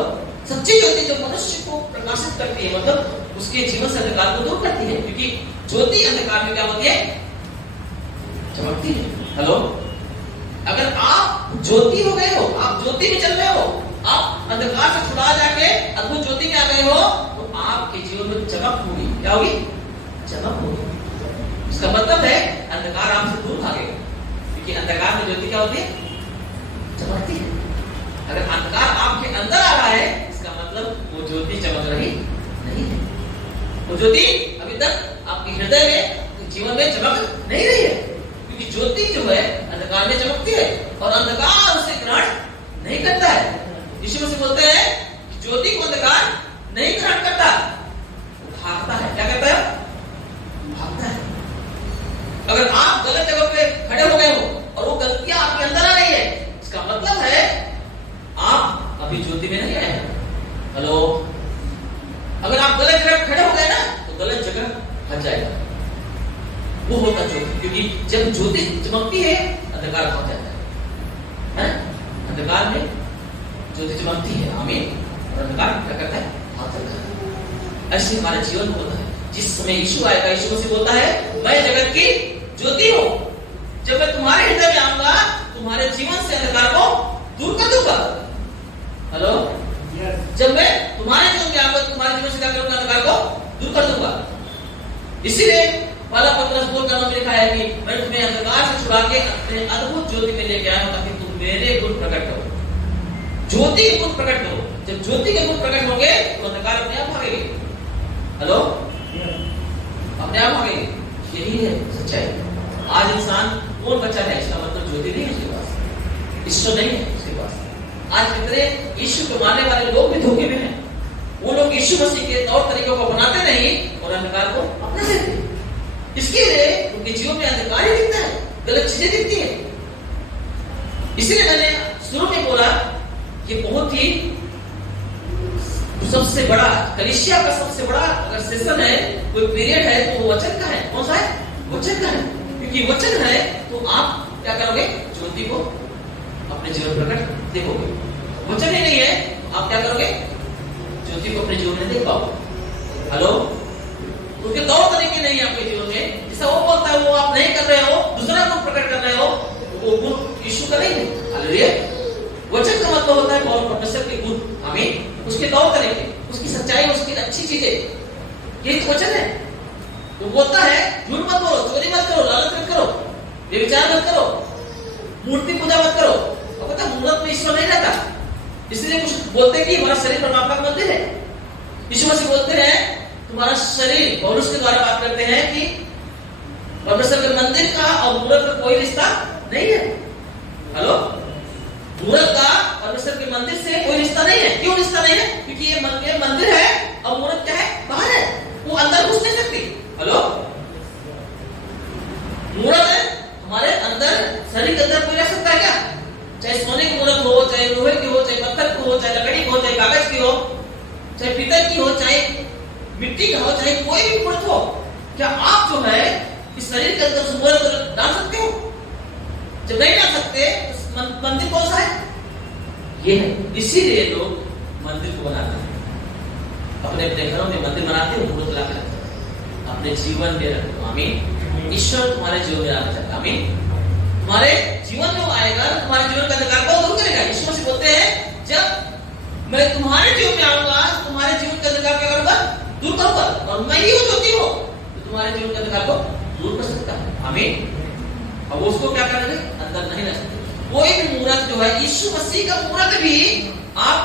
सच्ची ज्योति जो मनुष्य को प्रकाशित करती है, मतलब उसके जीवन से अंधकार को दूर करती है, क्योंकि ज्योति अंधकार में क्या होती है? चमकती है। हेलो, अगर आप ज्योति हो गए हो, आप ज्योति में चल रहे हो, आप अंधकार से छुड़ा जाके अद्भुत ज्योति में आ गए हो, तो आपके जीवन में चमक होगी। क्या होगी? चमक होगी। इसका मतलब है अंधकार आपसे दूर भागेगा, क्योंकि अंधकार में ज्योति क्या होती है? चमकती है। अगर अंधकार आपके अंदर आ रहा है, इसका मतलब वो ज्योति चमक रही वो ज्योति अभी तक आपके हृदय में, जीवन में चमक नहीं रही है, क्योंकि ज्योति जो है अंधकार में चमकती है और अंधकार उसे ग्रहण नहीं करता है। यीशु मसीह बोलते हैं कि ज्योति को अंधकार नहीं ग्रहण करता, वो भागता है। क्या करता है? भागता है। अगर आप गलत जगह पे खड़े हो गए हो और वो गलतियां आपके अंदर आ रही है, इसका मतलब है आप अभी ज्योति में नहीं आए हैं। हेलो, अगर आप गलत जगह खड़े हो गए ना तो गलत जगह फंस जाएगा। वो होता ज्योति, क्योंकि जब ज्योति चमकती है अंधकार भाग जाता है। अंधकार में ज्योति चमकती है, आमीन, और अंधकार क्या करता है? भाग जाता है। ऐसे हमारे जीवन में होता है। जिस समय यीशु आएगा, यीशु मसीह बोलता है मैं जगत की ज्योति हूं। जब मैं तुम्हारे हृदय में आऊंगा, तुम्हारे जीवन से अंधकार को दूर कर दूंगा। हेलो, जब मैं तुम्हारे जीवन में आऊंगा, तुम्हारे जीवन से क्या करूंगा? अंधकार को दूर कर दूंगा। इसीलिए पहला पत्रस 2 में लिखा है कि मैं तुम्हें अंधकार से छुड़ा के अपने अद्भुत ज्योति में लेके आया हूं, ताकि तुम मेरे गुण प्रकट करो। ज्योति के गुण प्रकट करो। जब ज्योति के गुण प्रकट होंगे तो अंधकार अपने आप भागेगी। हेलो, अपने आप भागेगी। यही है सच्चाई। आज इंसान कौन बचा है? इसका मतलब ज्योति नहीं है उसके पास, ईश्वर नहीं है उसके पास। आज कितने यीशु को मानने वाले लोग भी धोखे में हैं। वो लोग यीशु मसीह के तौर तरीकों को अपनाते नहीं और अंधकार को अपना लेते हैं। इसके लिए उनके जीवन में अंधकार ही दिखता है, गलत चीजें दिखती है। इसीलिए मैंने शुरू में बोला ये बहुत ही सबसे बड़ा कलीसिया का सबसे बड़ा अगर सेशन है, कोई पीरियड है तो वो वचन का है। कौन सा है? वचन का है। क्योंकि वचन है तो आप क्या करोगे? ज्योति को अपने जीवन प्रकट देखोगे। वचन ही नहीं है तो आप क्या करोगे? ज्योति को अपने जीवन में देख पाओगे। हेलो, उनके तौर तरीके नहीं है आपके जीवन में। जैसा वो बोलता है वो आप नहीं कर रहे हो, दूसरा गुण प्रकट कर रहे हो, वो गुण यीशु का नहीं है। हालेलुया। वचन का मतलब होता है और परमेश्वर के गुण, आमीन, उसके तौर तरीके, उसकी सच्चाई, उसकी अच्छी चीजें, यही तो वचन है। तो बोलता है झूठ मत बोलो, चोरी मत करो, लालच मत करो, व्यभिचार मत करो, मूर्ति पूजा मत करो। और पता मूर्त में ईश्वर नहीं रहता। इसलिए कुछ बोलते कि हमारा शरीर परमात्मा का मंदिर है। यीशु मसीह बोलते हैं तुम्हारा शरीर, पौलुस के द्वारा बात करते हैं कि परमेश्वर के मंदिर का और मूर्त का कोई रिश्ता नहीं है। हेलो, मूर्त का परमेश्वर के मंदिर से कोई रिश्ता नहीं है। क्यों रिश्ता नहीं है? क्योंकि ये मंदिर है और मूर्त क्या है? बाहर है, वो अंदर घुस नहीं सकती। हेलो, मूर्त है हमारे अंदर, शरीर के अंदर कोई रह सकता है क्या? चाहे सोने की मूर्त हो, चाहे लोहे की हो, चाहे पत्थर की हो, चाहे लकड़ी की हो, चाहे कागज की हो, चाहे पीतल की हो, चाहे मिट्टी का हो, चाहे कोई भी मूर्त हो, क्या आप जो है इस शरीर के अंदर उस मूर्त डाल सकते हो? जब नहीं डाल सकते तो मंदिर कौन सा है? ये है। इसीलिए लोग मंदिर को बनाते हैं, अपने अपने घरों में मंदिर बनाते हैं, मूर्त लाकर रखते हैं, अपने जीवन में रखते हो। आमीन। ईश्वर तुम्हारे जीवन में आना चाहता है। आमीन। तुम्हारे जीवन में आएगा, तुम्हारे जीवन का अंधकार को दूर करेगा। यीशु मसीह बोलते हैं जब मैं तुम्हारे जीवन में आऊंगा, तुम्हारे जीवन का अंधकार क्या करूंगा? दूर करूंगा। और मैं ही ज्योति हूं तो तुम्हारे जीवन के अंधकार को दूर कर सकता है। आमीन। अब उसको क्या करेंगे? अंदर नहीं रह सकते। कोई भी मूर्त जो है, यीशु मसीह का मूर्त भी आप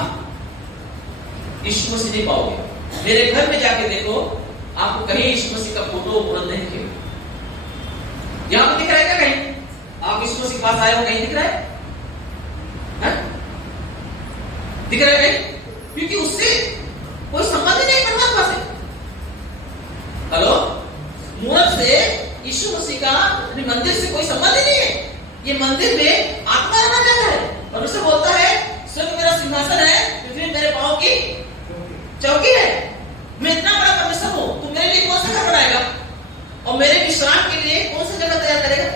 यीशु मसीह नहीं पाओगे। मेरे घर में जाके देखो, आपको कहीं यीशु मसीह का फोटो मूर्त नहीं दिखेगा। यहां पर दिख रहा है क्या कहीं? आप यीशु मसीह के पास आए हो, कहीं दिख रहा है? दिख रहा है कहीं? क्योंकि उससे कोई संबंध ही नहीं परमात्मा से। हेलो, मूर्त से यीशु मसीह का मंदिर से कोई संबंध ही नहीं है। ये मंदिर में आत्मा रहना चाहता है और उसे बोलता है स्वर्ग मेरा सिंहासन है, पृथ्वी मेरे पांव की चौकी है। मैं इतना बड़ा परमेश्वर हूं, तू मेरे लिए कौन सा घर बनाएगा और मेरे विश्राम के लिए कौन सा जगह तैयार करेगा?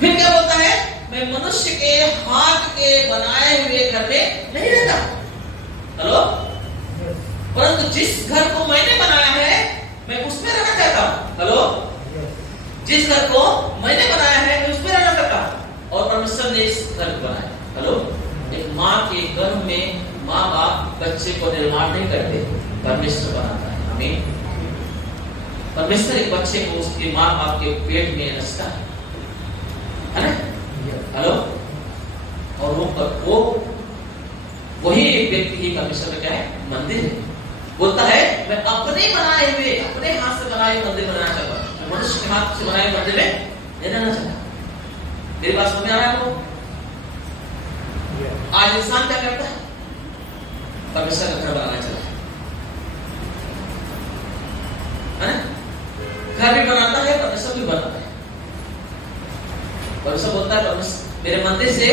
फिर क्या बोलता है? मैं मनुष्य के हाथ के बनाए हुए घर में नहीं रहता। हेलो, परंतु जिस घर को मैंने बनाया है मैं उसमें रहना चाहता हूं। हेलो, जिस घर को मैंने बनाया है मैं उसमें रहना चाहता हूं। और परमेश्वर ने इस घर को बनाया। हेलो, एक माँ के गर्भ में माँ बाप बच्चे को निर्माण नहीं करते, परमेश्वर बनाता है। आमीन। परमेश्वर एक बच्चे को उसके माँ बाप के पेट में रचता है ना? हेलो, और वो वही एक व्यक्ति ही परमेश्वर का क्या है? मंदिर है। बोलता है मैं अपने बनाए हुए, अपने हाथ से बनाए हुए मंदिर बनाना चाहता हूं, मनुष्य के हाथ से बनाए हुए मंदिर में नहीं रहना चाहता। मेरी बात समझ में आ रहा है आपको? आज इंसान क्या करता है? परमेश्वर का घर बनाना चाहता है ना? घर भी बनाता है, परमेश्वर भी बनाता है। परमेश्वर बोलता है परमेश्वर मेरे मंदिर से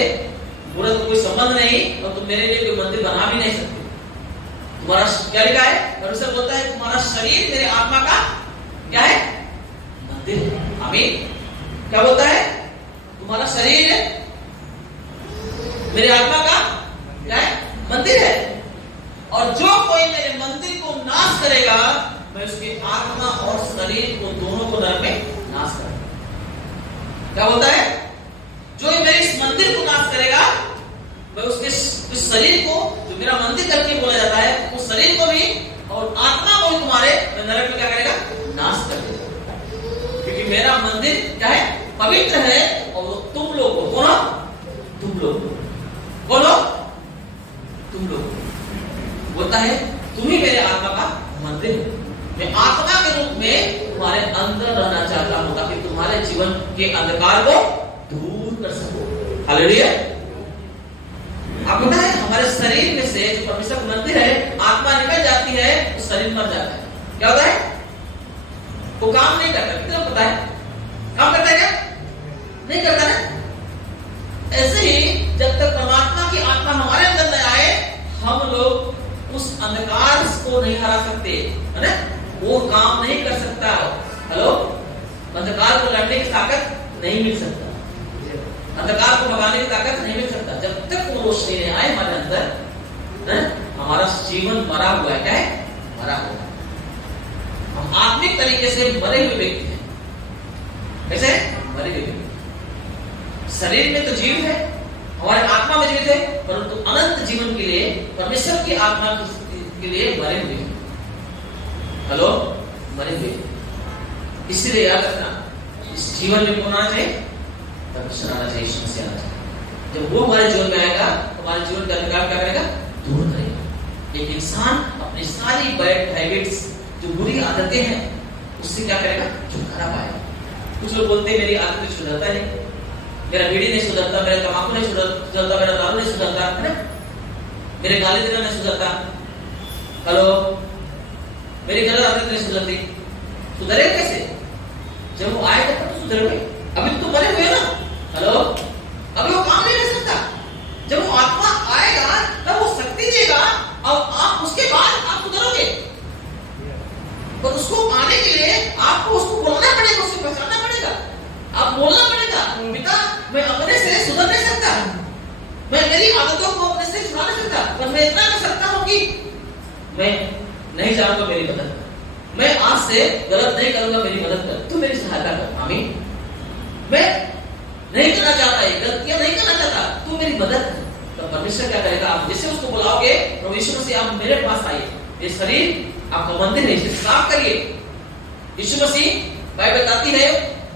पूरा तो कोई संबंध नहीं, और तुम मेरे लिए कोई मंदिर बना भी नहीं सकते। तुम्हारा क्या लिखा है? परमेश्वर बोलता है तुम्हारा शरीर मेरे आत्मा का क्या है? मंदिर है। आमीन। क्या बोलता है? तुम्हारा शरीर मेरे आत्मा का क्या है? मंदिर है। और जो कोई मेरे मंदिर को नाश करेगा, मैं उसके आत्मा और शरीर को दोनों को नरक में नाश करूंगा। क्या बोलता है? जो मेरे इस मंदिर को नाश करेगा, मैं उसके इस शरीर को, जो मेरा मंदिर करके बोला जाता है, उस शरीर को भी और आत्मा को भी तुम्हारे नरक में क्या करेगा? नाश कर देगा। क्योंकि मेरा मंदिर क्या है? पवित्र है, और तुम लोग हो। कौन हो? तुम लोग। कौन हो? तुम लोग। बोलता है तुम ही मेरे आत्मा का मंदिर हो। मैं आत्मा के रूप में तुम्हारे अंदर रहना चाहता हूं, ताकि तुम्हारे जीवन के अंधकार को दूर कर सको। हालेलुया। आपको पता है हमारे शरीर में से जो परमेश्वर का मंदिर है, आत्मा निकल जाती है तो शरीर मर जाता है। क्या होता है? वो काम नहीं करता। कितना पता है? काम करता है क्या? नहीं करता ना। ऐसे ही जब तक परमात्मा की आत्मा हमारे अंदर न आए, हम लोग उस अंधकार को नहीं हरा सकते, है ना? वो काम नहीं कर सकता। हेलो, अंधकार को लड़ने की ताकत नहीं मिल सकता, अंधकार को भगाने की ताकत नहीं मिल सकता। जब तक वो रोशनी नहीं आए हमारे अंदर, हमारा जीवन मरा हुआ है। क्या है? मरा हुआ है। हम आत्मिक तरीके से मरे हुए व्यक्ति हैं। कैसे? मरे हुए व्यक्ति। शरीर में तो जीव है, हमारे आत्मा में जीवित है, परंतु अनंत जीवन के लिए, परमेश्वर की आत्मा के लिए मरे हुए हैं। हेलो, मरे हुए। इसलिए याद रखना, इस जीवन में कौन आना चाहिए? परमेश्वर आना चाहिए, यीशु मसीह आना चाहिए। जब वो हमारे जीवन में आएगा तो हमारे जीवन का अंधकार क्या करेगा? दूर करेगा। एक इंसान अपनी सारी बैड हैबिट्स, जो बुरी आदतें हैं, उससे क्या करेगा? छुटकारा पाएगा। कुछ लोग बोलते हैं मेरी आदत सुधरता नहीं, मेरा बीड़ी नहीं सुधरता, मेरा तंबाकू नहीं सुधरता, मेरा दारू नहीं सुधरता, है ना? मेरे गाली देना नहीं सुधरता। हेलो, मेरी गलत आदत नहीं सुधरती। सुधरेगा कैसे? जब वो आएगा तब तो सुधरोगे। अभी तो मरे हुए ना। हेलो, अभी वो काम नहीं कर सकता। जब वो आत्मा आएगा तब वो शक्ति देगा, और आप उसके बाद आप सुधरोगे। पर उसको आने के लिए आपको उसको बोलना पड़ेगा, उसको पहचानना पड़ेगा, आप बोलना पड़ेगा, पिता मैं अपने से सुधर नहीं सकता, मैं मेरी आदतों को अपने से छुड़ा नहीं सकता, पर मैं इतना कर सकता हूं कि मैं नहीं चाहूंगा मेरी मदद, मैं आज से गलत नहीं करूंगा, मेरी मदद कर, तू मेरी सहायता कर। आमीन। मैं नहीं करना चाहता, ये गलतियां नहीं करना चाहता, तू मेरी मदद कर। तो परमेश्वर क्या करेगा? आप जैसे उसको बुलाओगे, प्रभु यीशु मसीह आप मेरे पास आइए, ये शरीर आपका मंदिर है, इसे साफ करिए। यीशु मसीह, बाइबल बताती है,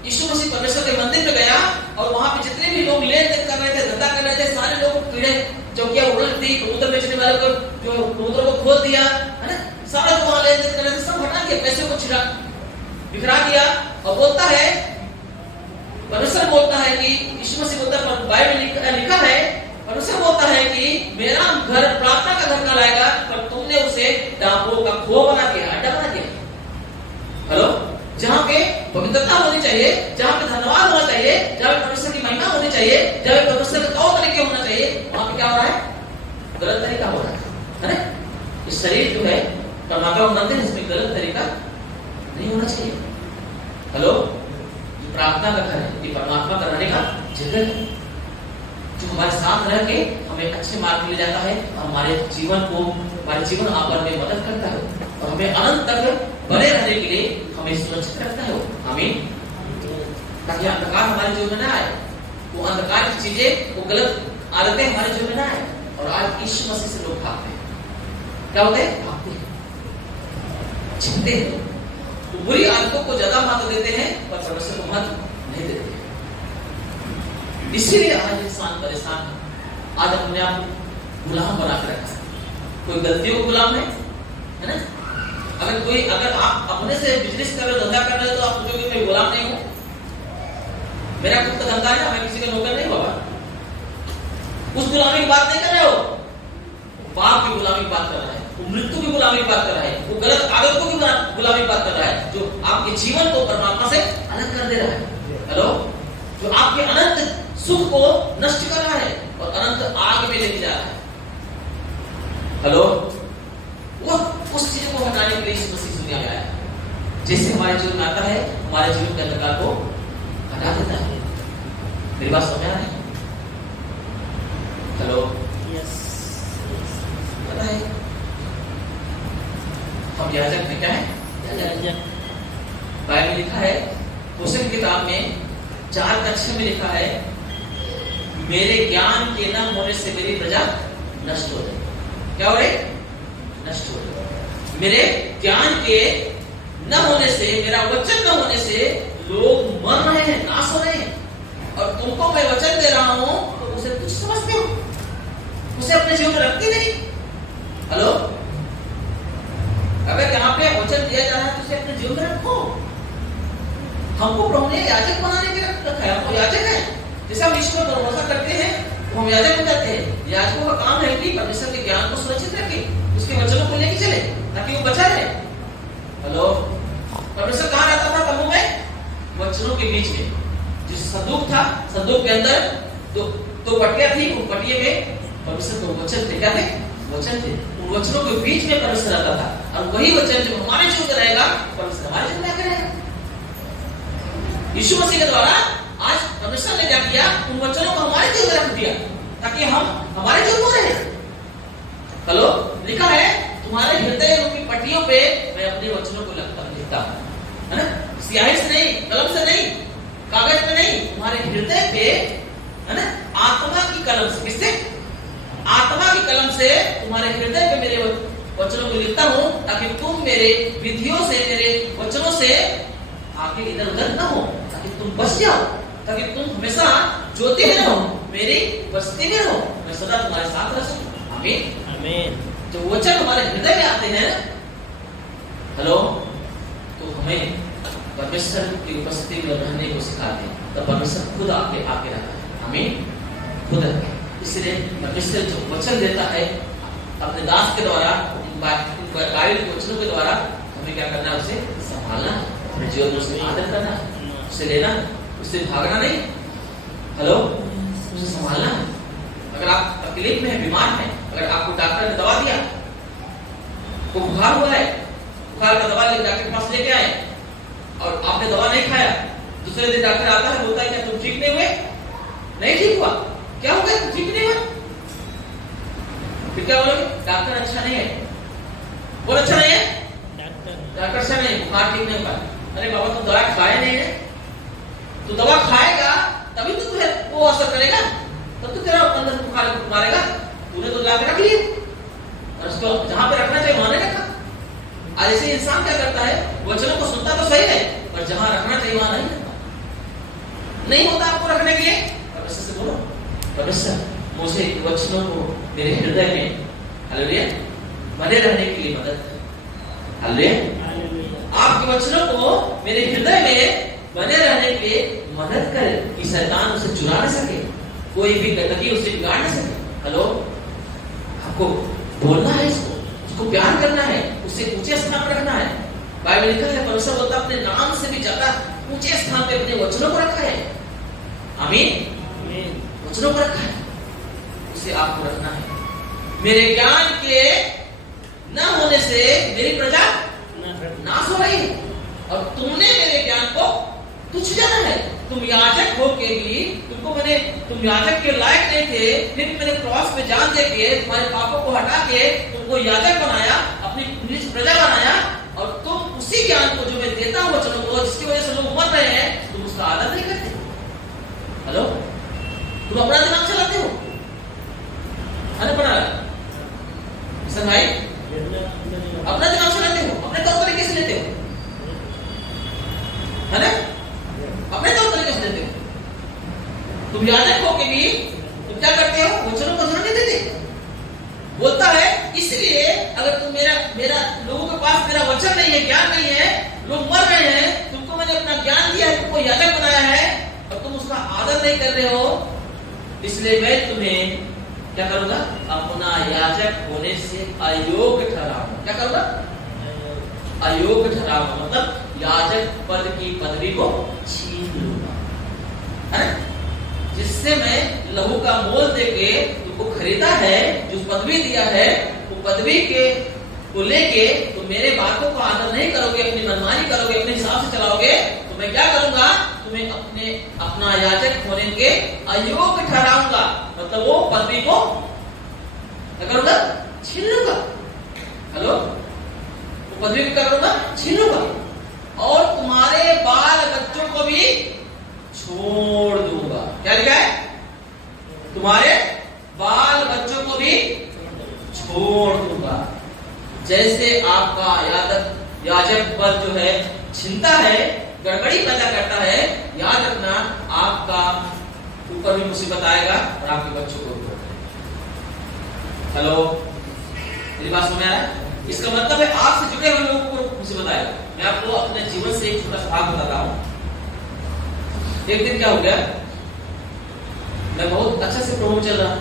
यीशु मसीह परमेश्वर के मंदिर में गया, और वहां पे जितने भी लोग लेन देन कर रहे थे, धंधा कर रहे थे, सारे लोग कीड़े चौकियां उड़ल थी, कबूतर बेचने वाले को, जो कबूतर को खोल दिया, है ना? सारा जो वहां लेन देन कर रहे थे सब हटा दिया, पैसे को छिड़ा बिखरा दिया। और बोलता है, परमेश्वर बोलता है कि, यीशु मसीह बोलता है, बाइबल लिखा है, परमेश्वर बोलता है कि मेरा घर प्रार्थना का घर कहलाएगा, पर तुमने उसे डाकुओं का खो बना दिया, अड्डा बना दिया। हेलो, जहां पे पवित्रता होनी चाहिए, जहां पे धन्यवाद होना चाहिए, जहां पे परमेश्वर की महिमा होनी चाहिए, जहां पे परमेश्वर का तौर तरीके होना चाहिए, वहां पे क्या हो रहा है? गलत तरीका हो रहा है ना? इस शरीर जो है परमात्मा का मंदिर, इसमें गलत तरीका नहीं होना चाहिए। हेलो, ये प्रार्थना का घर है, ये परमात्मा का रहने का जगह है, जो हमारे साथ रह के हमें अच्छे मार्ग में ले जाता है, और हमारे जीवन को, हमारे जीवन यापन में मदद करता है, और हमें अनंत तक बने रहने के लिए हमें सुरक्षित रखता है। आमीन। ताकि अंधकार हमारे जीवन में ना आए, वो अंधकार की चीजें, वो गलत आदतें हमारे जीवन में ना आए। और आज यीशु मसीह से लोग भागते हैं। क्या होते हैं? भागते हैं, छिपते हैं, तो बुरी आदतों को ज्यादा महत्व देते हैं, पर परमेश्वर को महत्व नहीं देते हैं। इसीलिए आज इंसान परेशान है, आज अपने आप गुलाम बना के रखा है। कोई गलतियों को गुलाम है ना? अगर आप अपने से बिजनेस कर रहे हो, धंधा कर रहे हो, तो आप सोचोगे मैं गुलाम नहीं हूं, मेरा खुद का धंधा है ना, मैं किसी का नौकर नहीं बाबा। उस गुलामी की बात नहीं कर रहे हो, पाप की गुलामी की बात कर रहा है, वो मृत्यु की गुलामी की बात कर रहा है, वो गलत आदतों की गुलामी की बात कर रहा है, जो आपके जीवन को परमात्मा से अलग कर दे रहा है। हेलो, जो आपके अनंत सुख को नष्ट कर रहा है और अनंत आग में लेके जा रहा है। हेलो, वो उस चीज को हटाने के लिए इस मसीह दुनिया में आया, जैसे हमारे जीवन में आता है, हमारे जीवन के अंधकार को हटा देता है। मेरी बात समझ आ रही है? हेलो, यस, पता है हम याजक में क्या है? याजक। बाइबल में लिखा है, होशे की किताब में 4:6 में लिखा है, मेरे ज्ञान के न होने से मेरी प्रजा नष्ट हो जाए। क्या हो रहे? नष्ट हो जाए। मेरे ज्ञान के न होने से, मेरा वचन न होने से लोग मर रहे हैं, नाश हो रहे हैं। और तुमको मैं वचन दे रहा हूं तो उसे तुच्छ समझते हो, उसे अपने जीवन में रखते नहीं। हेलो, अगर यहाँ पे वचन दिया जा रहा है तो उसे अपने जीवन में रखो। हमको प्रभु ने याजक बनाने के लिए रखा है, हमको याजक है। जैसे हम ईश्वर पर भरोसा करते हैं तो हम याजक हो जाते हैं। याजकों का काम है कि परमेश्वर के ज्ञान को सुरक्षित रखे, उसके वचनों को लेके चले ताकि वो बचा रहे। हेलो, परमेश्वर कहाँ रहता था? तंबू में, वचनों के बीच में। जो संदूक था, संदूक के अंदर दो पटिया थी, उन पटिये में परमेश्वर के वचन थे। क्या थे? वचन थे। उन वचनों के बीच में परमेश्वर रहता था, और वही वचन जब हमारे जीवन में रहेगा, परमेश्वर हमारे जीवन में रहेगा। यीशु मसीह के द्वारा आज परमेश्वर ने क्या किया? उन वचनों को हमारे जीवन में रख दिया ताकि हम हमारे जीवन में रहे। हेलो, लिखा है, तुम्हारे हृदय रूपी पट्टियों पे मैं अपने वचनों को लिखता हूं, है ना? स्याही से नहीं, कलम से नहीं, कागज पे नहीं, तुम्हारे हृदय पे, है ना? आत्मा की कलम से। किससे? आत्मा की कलम से तुम्हारे हृदय पे मेरे वचनों को लिखता हूं ताकि तुम मेरे विधियों से, मेरे वचनों से आगे इधर उधर ना हो, ताकि तुम बच जाओ, ताकि तुम हमेशा ज्योति में रहो, मेरी बस्ती में रहो, मैं सदा तुम्हारे साथ रह सकूं। आमीन, आमीन। जो वचन हमारे हृदय में आते हैं, हेलो, तो हमें परमेश्वर की उपस्थिति में रहने को सिखाते हैं। तो परमेश्वर खुद आके रहता है। आमीन, खुद। इसलिए परमेश्वर जो वचन देता है अपने दास के द्वारा, बाइबल के वचनों के द्वारा, हमें क्या करना है? उसे संभालना, अपने जीवन में उसे आदर करना, उसे लेना, उससे भागना नहीं। हेलो, उसे संभालना। अगर आप तकलीफ में है, बीमार है, अगर आपको डॉक्टर ने दवा दिया, वो बुखार हुआ है, बुखार का दवा लेकर डॉक्टर के पास लेके आए और आपने दवा नहीं खाया, दूसरे दिन डॉक्टर आता है, बोलता है क्या तुम ठीक नहीं हुए? नहीं ठीक हुआ। क्या हो गया? तुम ठीक नहीं हुआ। फिर क्या बोलोगे? डॉक्टर अच्छा नहीं है। बोल अच्छा नहीं है, डॉक्टर अच्छा नहीं, बुखार ठीक नहीं हुआ। अरे बाबा, तुम दवा खाए नहीं है, तो दवा खाएगा तभी तो तुम्हें वो असर करेगा, तब तो तेरा अंदर बुखार मारेगा। तूने तो लाके रख लिया और उसको जहां पे रखना चाहिए वहां नहीं रखा। आज ऐसे इंसान क्या करता है? वचनों को सुनता तो सही है, पर जहां रखना चाहिए वहां नहीं रखता। नहीं होता आपको रखने के लिए, परमेश्वर से बोलो, परमेश्वर मुझे वचनों को मेरे हृदय में, हालेलुया, बने रहने के लिए मदद कर। हालेलुया, आपके वचनों को मेरे हृदय में बने रहने के लिए मदद करे कि शैतान उसे चुरा न सके, कोई भी गंदगी उसे बिगाड़ न सके। हेलो, आपको बोलना है, उसको प्यार करना है, उसे ऊंचे स्थान पर रखना है। बाइबल लिखा है, परमेश्वर बोलता है अपने नाम से भी ज्यादा ऊंचे स्थान पे अपने वचनों को रखा है। आमीन, वचनों को रखा है, उसे आपको रखना है। मेरे ज्ञान के न होने से मेरी प्रजा नाश हो रही है, और तुमने मेरे ज्ञान को तुच्छ जाना है। तुम याजक हो के भी, तुम याजक के लायक नहीं थे, फिर मैंने क्रॉस पे जान दे के तुम्हारे पापों को हटा के तुमको याजक बनाया, अपनी निज प्रजा बनाया, और तुम उसी ज्ञान को जो मैं देता हूं वचनों को, जिसकी वजह से लोग मर रहे हैं, तुम उसका आदर नहीं करते। हेलो, तुम अपना दिमाग चलाते हो, है ना? बना भाई, अपना दिमाग चलाते हो, अपने तौर तरीके से लेते हो, है ना? अपने तौर तरीके से लेते हो। तुम याजक हो के भी तुम क्या करते हो? वचनों को ध्यान नहीं देते। बोलता है इसलिए अगर तुम मेरा लोगों के पास पास मेरा वचन नहीं है, ज्ञान नहीं है, लोग मर रहे हैं, तुमको मैंने अपना ज्ञान दिया है, तुमको याजक बनाया है और तुम उसका आदर नहीं कर रहे हो, इसलिए मैं तुम्हें क्या करूंगा, अपना याजक होने से अयोग्य ठहराऊंगा। क्या करूंगा? अयोग्य ठहराऊंगा, मतलब याजक पद की पदवी को छीन लूंगा, है ना? जिससे मैं लहू का मोल देके तुमको खरीदा है, जो पदवी दिया है, वो पदवी के को लेके तुम मेरे बातों का आदर नहीं करोगे, अपनी मनमानी करोगे, अपने हिसाब से चलाओगे, तो मैं क्या करूंगा, तुम्हें अपना याजक होने के अयोग्य ठहराऊंगा, मतलब वो पदवी को क्या करूंगा, छीन लूंगा। हेलो, वो पदवी को क्या करूंगा, छीन लूंगा, और तुम्हारे बाल बच्चों को भी छोड़ दूंगा। क्या लिखा है? तुम्हारे बाल बच्चों को भी छोड़ दूंगा। जैसे आपका याजक पद जो है छिनता है, गड़बड़ी पैदा करता है, याद रखना आपका ऊपर भी मुसीबत आएगा और आपके बच्चों को भी। हेलो, मेरी बात समझ आ रहा है? इसका मतलब है आपसे जुड़े हुए लोगों को मुसीबत आएगा। मैं आपको अपने जीवन से एक छोटा सा भाग बता रहा हूं। एक दिन क्या हो गया, मैं बहुत अच्छे से प्रभु चल रहा था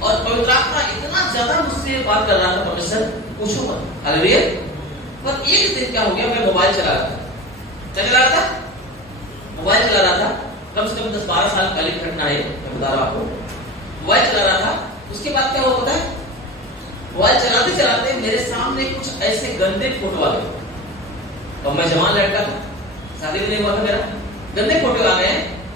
और पवित्र आत्मा इतना ज्यादा मुझसे बात कर रहा था, परमेश्वर पूछो मत। हालेलुया। पर एक दिन क्या हो गया, मैं मोबाइल चला रहा था। क्या चला रहा था? मोबाइल चला रहा था। कम से कम 10-12 साल पहले की घटना है, मैं बता रहा हूं आपको। मोबाइल चला रहा था, उसके बाद क्या हुआ पता है? मोबाइल चलाते चलाते मेरे सामने कुछ ऐसे गंदे फोटो आ गए, और मैं जवान लड़का था, शादी भी नहीं हुआ था मेरा। गंदे फोटो आ गए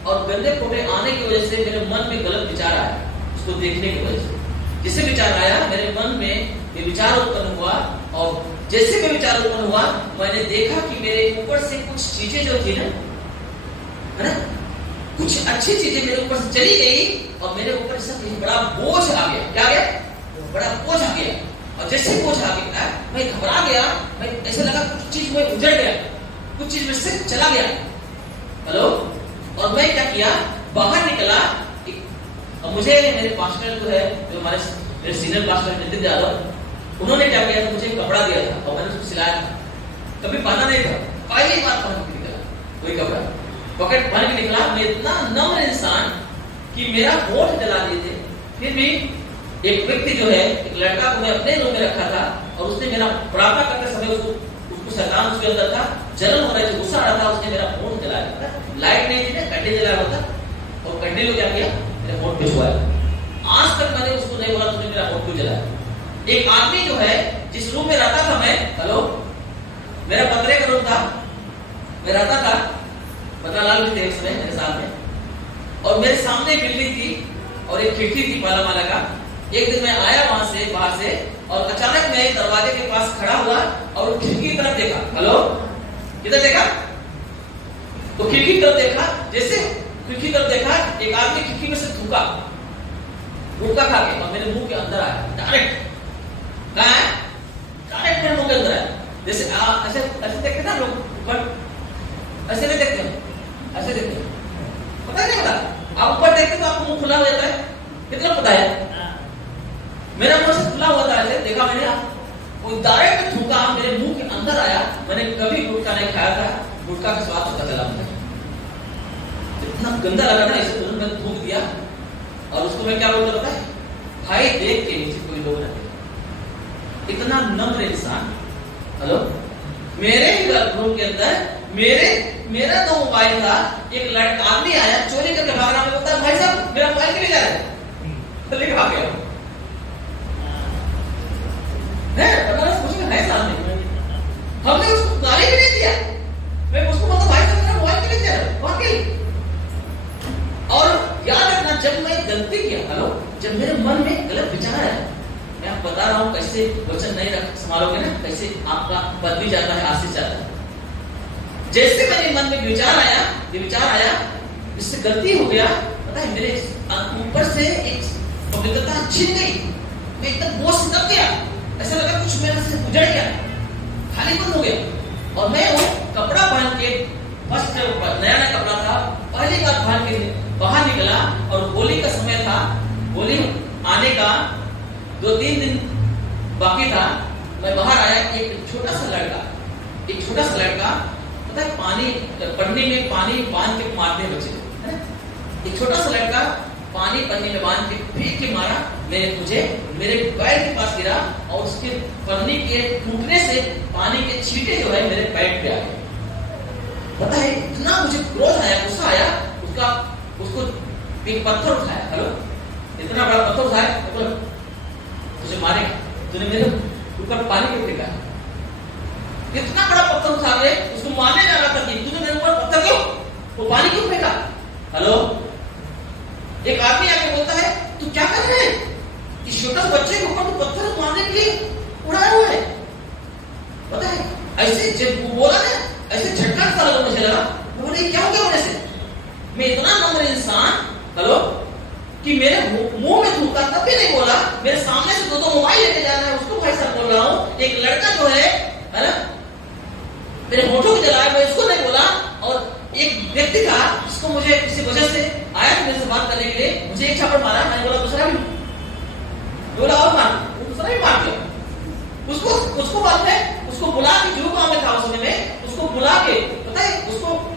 और गंदे फोटो आने की वजह से मेरे मन में गलत विचार आया, उसको देखने की वजह से। जिससे विचार आया, मेरे मन में ये विचार उत्पन्न हुआ, और जैसे भी विचार उत्पन्न हुआ, मैंने देखा कि मेरे ऊपर से कुछ चीजें जो थी ना, है ना, कुछ अच्छी चीजें मेरे ऊपर से चली गई और मेरे ऊपर सब बड़ा बोझ आ गया। क्या आ गया? बड़ा बोझ आ गया। और जैसे बोझ आ गया, मैं घबरा गया, मैं ऐसा लगा कुछ चीज में उजड़ गया, कुछ चीज में से चला गया। हेलो, और मैं क्या किया, बाहर निकला। और मुझे मेरे पास्टर जो है, जो हमारे मेरे सीनियर पास्टर नितिन यादव, उन्होंने क्या किया, मुझे कपड़ा दिया था और मैंने उसको सिलाया था। कभी पहना नहीं था, पहली बार पहन के निकला कोई कपड़ा, पॉकेट पहन के निकला। मैं इतना नम्र इंसान कि मेरा होठ जला दिए थे, फिर भी एक व्यक्ति जो है, एक लड़का को मैं अपने रूम में रखा था, और उसने मेरा प्रार्थना करते समय उसको शैतान उसके अंदर था, जलन हो रहा था, गुस्सा आ रहा था, उसने मेरा होठ जलाया। लाइट नहीं थी ना, कंडे जलाया हुआ था, और कंडे को क्या किया, मेरे होठ पे छुआया। आज तक मैंने उसको नहीं बोला तुमने मेरा होठ क्यों जलाया। एक आदमी जो है, जिस रूम में रहता था मैं, हेलो, मेरा 15 का रूम था, मैं रहता था, 15 लाल भी थे उसमें मेरे साथ में, और मेरे सामने बिल्डिंग थी और एक खिड़की थी पहला माला का। एक दिन मैं आया वहां से, बाहर से, और अचानक मैं दरवाजे के पास खड़ा हुआ और खिड़की की तरफ देखा। हेलो, किधर देखा? तो खिड़की की तरफ देखा, जैसे खिड़की की तरफ देखा, एक आदमी खिड़की में से थूका, गुटखा खा के, और मेरे मुंह के अंदर आया डायरेक्ट। कहाँ है? डायरेक्ट मेरे मुंह के अंदर आया। जैसे ऐसे ऐसे देखते ना लोग, ऊपर ऐसे नहीं देखते, ऐसे देखते, पता नहीं होता। आप ऊपर देखते तो आपको मुंह खुला हो जाता है, कितना पता है? मेरा मुंह से खुला हुआ था, ऐसे देखा मैंने, वो डायरेक्ट थूका, मेरे मुंह के अंदर आया। मैंने कभी गुटखा नहीं खाया था, गुटखा का स्वाद पता चला मुझे, इतना गंदा लगा था। इसे तुरंत मैंने थूक दिया, और उसको मैं क्या बोलता पता है, भाई देख के नीचे कोई लोग रहते, इतना नम्र इंसान। हेलो, मेरे ही रूम के अंदर मेरा तो मोबाइल था, एक लड़का आदमी आया चोरी करके भाग रहा, बोलता भाई साहब मेरा मोबाइल क्यों ले जा रहे हैं, लेके भाग गया है। है सामने, हमने उसको गाली भी नहीं दिया, मैं उसको बोलता भाई साहब मेरा मोबाइल क्यों ले जा रहे हैं, वाकई। और याद रखना, जब मैं गलती किया, हेलो, जब मेरे मन में गलत विचार आया, मैं आपको बता रहा हूं कैसे वचन नहीं रख संभालोगे ना, कैसे आपका पद भी जाता है, आशीष जाता है। जैसे मेरे मन में विचार आया, ये विचार आया, इससे गलती हो गया, पता है, मेरे ऊपर से एक पवित्रता छिन गई, मैं एकदम बोझ से दब गया, ऐसा लगा कुछ मेरे से गुजर गया, खाली बंद हो गया। और मैं वो कपड़ा पहन के, फर्स्ट नया नया कपड़ा था, पहली बार पहन के बाहर निकला, और होली का समय था, होली आने का 2-3 दिन बाकी था। मैं बाहर आया, एक छोटा सा लड़का पता है पानी पन्नी में पानी बांध के मारते हैं बच्चे, है? एक छोटा सा लड़का पानी पन्नी में बांध के फेंक के मारा, मेरे पैर के पास गिरा और उसके पन्नी के टूटने से पानी के छींटे जो है मेरे पैर पे आ गए। पता है इतना मुझे क्रोध आया, गुस्सा आया, उसको एक पत्थर उठाया, हेलो, इतना बड़ा पत्थर उठाया, मतलब तुझे मारेगा, तूने मेरे ऊपर पानी क्यों फेंका? इतना बड़ा पत्थर उठा के उसको मारने जा रहा था कि तूने मेरे ऊपर पत्थर क्यों, वो पानी क्यों फेंका? हेलो, एक आदमी आके बोलता है तू क्या कर रहे हैं? इस छोटे बच्चे के ऊपर तो पत्थर मारने के लिए उड़ाया हुआ है। पता है ऐसे जब वो बोला ना, ऐसे झटका सा लगा, मुझे लगा बोले क्या हो गया होने से। मैं इतना नम्र इंसान, हेलो, कि मेरे मुंह में थूका तब भी नहीं बोला, मेरे सामने से दो मोबाइल लेके जा रहा है उसको भाई साहब बोल रहा हूँ। एक लड़का जो है ना, मेरे होठों को जलाया, मैं उसको नहीं बोला। और एक व्यक्ति था जिसको मुझे किसी वजह से आया था मेरे से बात करने के लिए, मुझे एक छापड़ मारा, मैंने बोला दूसरा भी बोला और मार, वो दूसरा भी मार दिया। उसको बात है, उसको बुला के जो गाँव में था उस समय में, उसको बुला के, पता है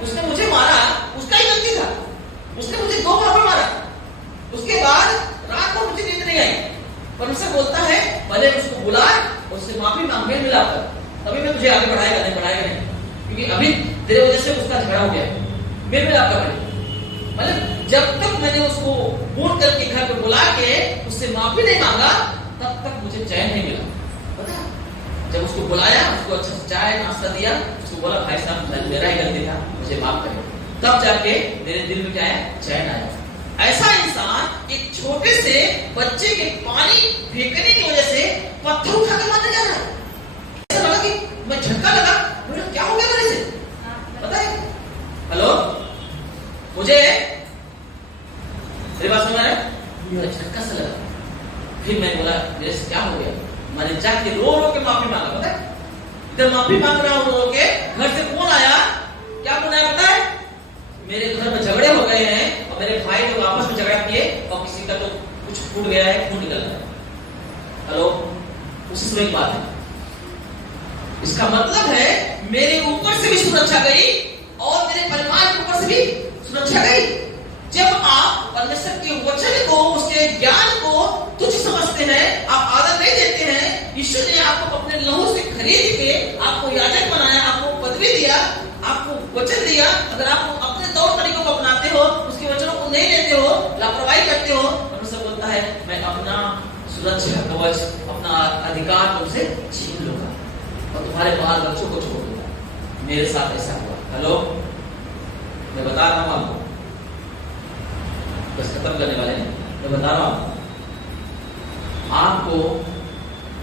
उसने मुझे मारा, उसका ही गलती था, उसने मुझे 2 छापड़ मारा। उसके बाद रात को मुझे नींद नहीं आई, पर मुझसे बोलता है भले उसको बुला, उससे माफी मांग के मिला कर, तभी मैं तुझे आगे बढ़ाएगा नहीं, क्योंकि अभी तेरे वजह से उसका झगड़ा हो गया, मेरे मिला कर। मतलब जब तक मैंने उसको फोन करके घर पे बुला के उससे माफी नहीं मांगा, तब तक मुझे चैन नहीं मिला। पता जब उसको बुलाया, उसको अच्छा से चाय नाश्ता दिया, उसको बोला भाई साहब मेरा ही गलती था, मुझे माफ करें, तब जाके मेरे दिल में क्या है, चैन आया। ऐसा इंसान एक छोटे से बच्चे के पानी फेंकने की वजह से पत्थर उठा के मारने जा रहा है। ऐसा लगा कि मैं झटका लगा, मुझे क्या हो गया मेरे से, पता है? हेलो, मुझे मेरी बात समझ रहा है, मुझे झटका सा लगा। फिर मैंने बोला मेरे से क्या हो गया, मैंने जाके रो के माफी मांगा। पता है इधर माफी मांग रहा हूँ रो के, घर से फोन आया, क्या फोन आया पता है? मेरे घर में झगड़े हो गए हैं और मेरे भाई लोग आपस में झगड़ा किए और किसी का तो कुछ फूट गया है, खून निकल रहा है। हेलो, उसी समय की बात है। इसका मतलब है मेरे ऊपर से भी सुरक्षा गई और मेरे परिवार के ऊपर से भी सुरक्षा गई। जब आप परमेश्वर के वचन को, उसके ज्ञान को तुच्छ समझते हैं, आप आदर नहीं देते हैं, ईश्वर ने आपको अपने लहू से खरीद के आपको याजक बनाया, आपको पदवी दिया, आपको वचन दिया। अगर आप अपने तौर तरीकों को अपनाते हो, उसके वचनों को नहीं लेते हो, लापरवाही करते हो, परमेश्वर बोलता है मैं अपना सुरक्षा कवच, अपना अधिकार तुमसे छीन लूंगा और तुम्हारे बाल बच्चों को छोड़ दूंगा। मेरे साथ ऐसा हुआ। हेलो, मैं बता रहा हूं आपको, बस खत्म करने वाले हैं। मैं बता रहा हूं आपको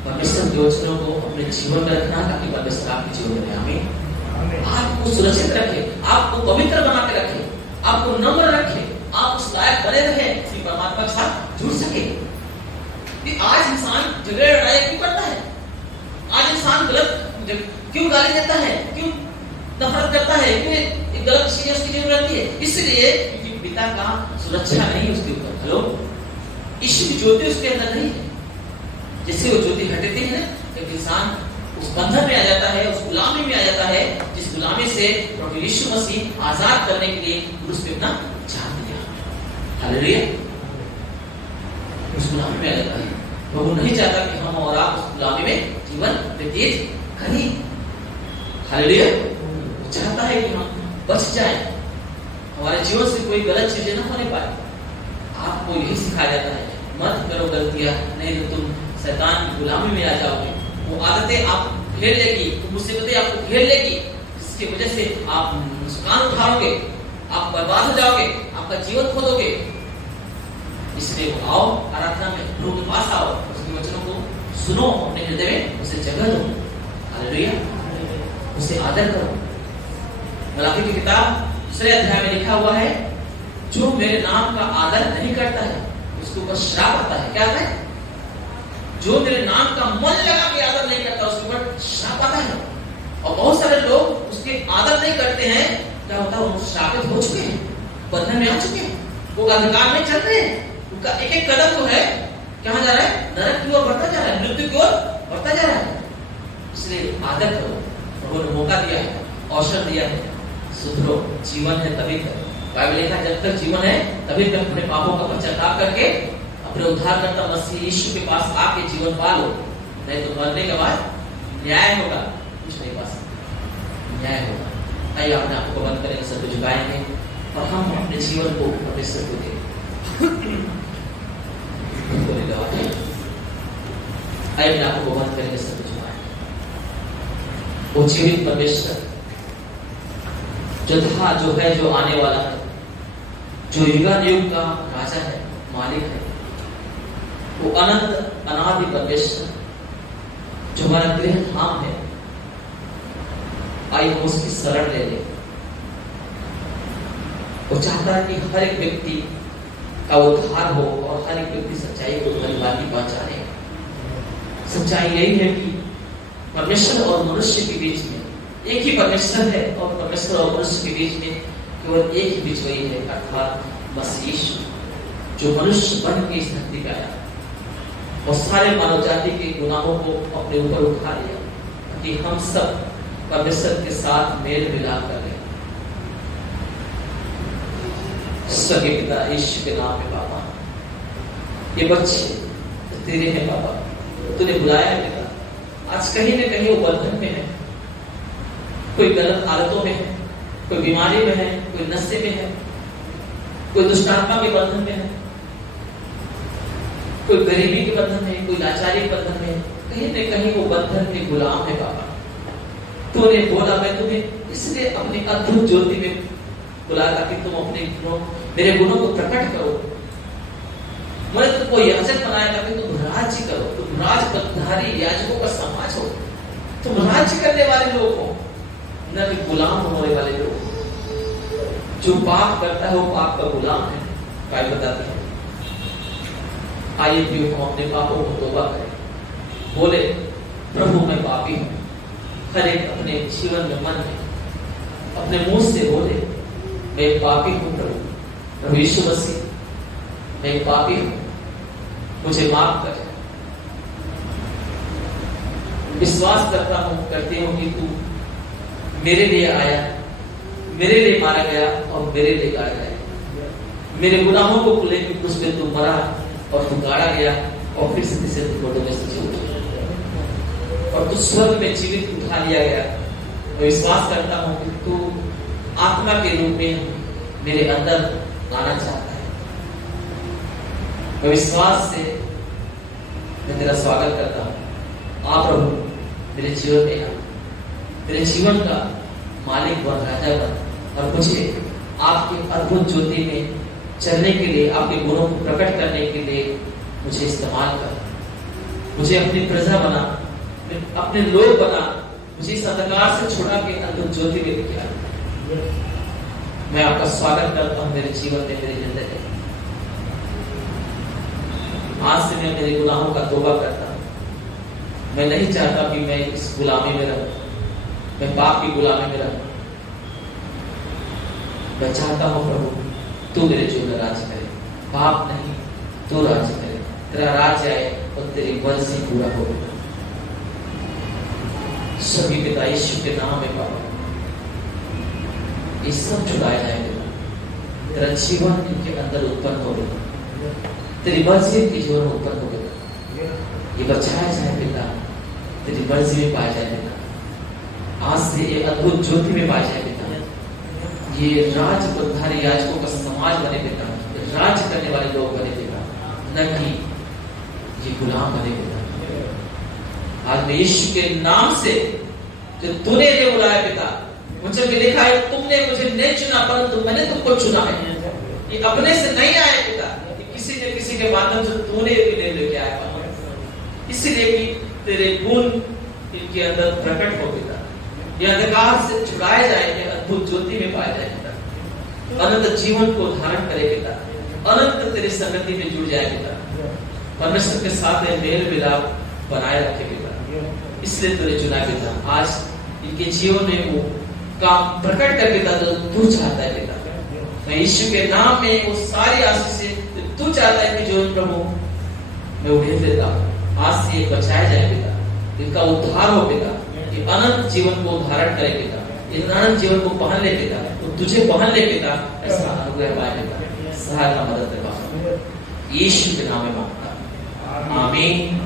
परमेश्वर के वचनों को अपने जीवन में रखना, ताकि परमेश्वर आपके जीवन में हमें आपको सुरक्षित रखे, आपको पवित्र बना के रखे, आपको नम्र रखे, आप उस लायक बने रहे कि परमात्मा के साथ जुड़ सके। आज इंसान झगड़े लड़ाई क्यों करता है? आज इंसान गलत क्यों गाली देता है, क्यों नफरत करता है, क्यों गलत चीजें उसकी जीवन रहती है? इसलिए क्योंकि पिता का सुरक्षा नहीं है उसके ऊपर। हेलो, ईश्वर की ज्योति उसके अंदर नहीं है। जैसे वो ज्योति हटती है ना, एक इंसान उस बंधन में आ जाता है, उस गुलामी में आ जाता है, जिस गुलामी से प्रभु यीशु मसीह आजाद करने के लिए क्रूस पे अपना जान दिया। हालेलुया, उस गुलामी में आ जाता है। प्रभु नहीं चाहता कि हम और आप उस गुलामी में जीवन व्यतीत करें। हालेलुया, वो चाहता है कि हम बच जाएं, हमारे जीवन से कोई गलत चीजें न होने पाए। आपको यही सिखाया जाता है, मत करो गलतियां, नहीं तो तुम शैतान की गुलामी में आ जाओगे। वो आदतें आप घेर लेगी, मुसीबतें आपको घेर लेगी, जिसकी वजह से आप नुकसान उठाओगे, आप बर्बाद हो जाओगे, आपका जीवन खो दोगे। इसलिए आओ आराधना में, प्रभु के पास आओ, उसके वचनों को सुनो, अपने हृदय में उसे जगह दो। हालेलुया, उसे आदर करो। मलाकी की किताब 2 अध्याय में लिखा हुआ है, जो मेरे नाम का आदर नहीं करता है उसके ऊपर श्राप आता है। क्या है? जो मेरे नाम का मन लगा के आदर नहीं करता उसके ऊपर श्राप आता है। और बहुत सारे लोग उसके आदर नहीं करते हैं, क्या होता है? वो श्रापित हो चुके हैं, बंधन में आ चुके हैं, वो अंधकार में चल रहे हैं। उनका एक एक कदम जो है कहां जा रहा है? नरक की ओर बढ़ता जा रहा है, मृत्यु की ओर बढ़ता जा रहा है। इसलिए आदर करो। प्रभु ने मौका दिया है, अवसर दिया है, सुधरो। जीवन है तभी तक, बाइबल लिखा है जब तक जीवन है तभी तक अपने पापों का पश्चाताप करके अपने उद्धारकर्ता मसीह यीशु के पास आके जीवन पालो। नहीं तो मरने के बाद न्याय होगा, कुछ नहीं पा सकते, न्याय होगा। आइए अपने आप को बंद करेंगे, सब झुकाएंगे और हम अपने जीवन को परमेश्वर को देंगे। आइए अपने आप को बंद करेंगे, सब झुकाएंगे। वो जीवित परमेश्वर जो था, जो है, जो आने वाला है, जो युगानुयुग का राजा है, मालिक है, वो अनंत अनादि परमेश्वर जो हमारा गृह धाम है, आइए हम उसकी शरण ले लें। वो चाहता है कि हर एक व्यक्ति का उद्धार हो और हर एक व्यक्ति सच्चाई को धन्यवादी पहुंचाने। सच्चाई यही है कि परमेश्वर और मनुष्य के बीच में एक ही परमेश्वर है और परमेश्वर और मनुष्य के बीच में केवल एक ही बिचवई है, अर्थात मसीह यीशु, जो मनुष्य बन के इस धरती पे आया और सारे मानव जाति के गुनाहों को अपने ऊपर उठा लिया कि हम सब परमेश्वर के साथ मेल मिलाप कर ले। सगे पिता यीशु के नाम में बाबा, ये बच्चे तेरे हैं बाबा, तूने बुलाया है पिता। आज कहीं न कहीं वो बंधन में है, कोई गलत आदतों में है, कोई बीमारी में है, कोई नशे में है, कोई दुष्टात्मा के बंधन में है, कोई गरीबी के बंधन में, कोई लाचारी के बंधन में, कहीं न कहीं वो बंधन के गुलाम है बाबा। तूने बोला मैं तुम्हें इसलिए अपनी अद्भुत ज्योति में बुलाया ताकि तुम अपने गुणों, मेरे गुणों को प्रकट करो। मैंने तुमको याजक बनाया ताकि तुम राज्य करो, तुम राजपदधारी याजकों का समाज हो, तुम राज्य करने वाले लोग हो, न कि गुलाम होने वाले लोग। जो पाप करता है वो पाप का गुलाम है, काय बताती है। आइए भी हम अपने पापों को तौबा करें, बोले प्रभु मैं पापी हूं। हर एक अपने जीवन में, मन में अपने मुंह से बोले मैं पापी हूं प्रभु यीशु मसीह मैं पापी हूं, मुझे माफ कर। विश्वास करती हूं कि तू मेरे लिए आया, मेरे लिए मारा गया और मेरे लिए गाड़ा गया। मेरे गुनाहों को लेकर क्रूस पे तू मरा और तू गाड़ा गया और फिर से तीसरे दिन में से जी उठा और तू स्वर्ग में जीवित उठा लिया गया। मैं विश्वास करता हूं कि तू आत्मा के रूप में मेरे अंदर आना चाहता है। मैं विश्वास से मैं तेरा स्वागत करता हूं। आप प्रभु मेरे जीवन में आ, मेरे जीवन का मालिक बन, राजा बन और मुझे आपके अद्भुत ज्योति में चलने के लिए, आपके गुणों को प्रकट करने के लिए मुझे इस्तेमाल कर। मुझे अपनी प्रजा बना, अपने लोग बना, मुझे इस अंधकार से छुड़ा के अद्भुत ज्योति में लेके आ। मैं आपका स्वागत करता हूं मेरे जीवन में, मेरी जिंदगी। आज से मैं मेरे गुनाहों का तौबा करता हूं। मैं नहीं चाहता कि मैं इस गुलामी में रहूं, मैं पाप की गुलामी में रहूं। मैं चाहता हूं प्रभु तू मेरे जीवन में राज करे, पाप नहीं, तू राज करे, तेरा राज आए और तेरी मर्जी पूरा हो। सभी पिता यीशु के नाम में बाबा ये सब छुड़ाए जाएंगे, तेरा जीवन इनके अंदर उत्पन्न हो गया, तेरी मर्जी इनके जीवन में उत्पन्न हो गया। ये बचाया जाए पिता, तेरी मर्जी में पाया जाए पिता। आज से ये अद्भुत ज्योति में पाया जाए पिता। ये राजपदधारी याजकों का समाज बने पिता, राज करने वाले लोग बने पिता, न कि ये गुलाम बने पिता। आज मैं यीशु के नाम से जो तूने ने बुलाया पिता, मुझे भी लिखा है तुमने मुझे नहीं चुना परंतु मैंने तुमको चुना है। ये अपने से नहीं आए पिता, किसी ने किसी के माध्यम से तूने लेके आया, इसीलिए कि तेरे गुण इनके अंदर प्रकट हो पिता। ये अंधकार से छुड़ाए जाए, अद्भुत ज्योति में पाया जाए पिता। अनंत जीवन को धारण करे पिता, अनंत तेरी संगति में जुड़ जाए पिता। परमेश्वर के साथ मेल मिलाप बनाए रखे पिता, इसलिए तुझे चुना पिता। आज इनके जीवन में वो काम प्रकट कर पिता जो तू चाहता है पिता। मैं यीशु के नाम में वो सारी आशीषें तू चाहता है कि जो प्रभु मैं उन्हें देता हूं। आज से ये बचाया जाए पिता, इनका उद्धार हो पिता, ये अनंत जीवन को धारण करे पिता, इन अनंत जीवन को पहन ले पिता, तो तुझे पहन ले पिता, ऐसा अनुग्रह पाए पिता, सहायता मदद कर पाए, यीशु के नाम में मांगता, आमीन।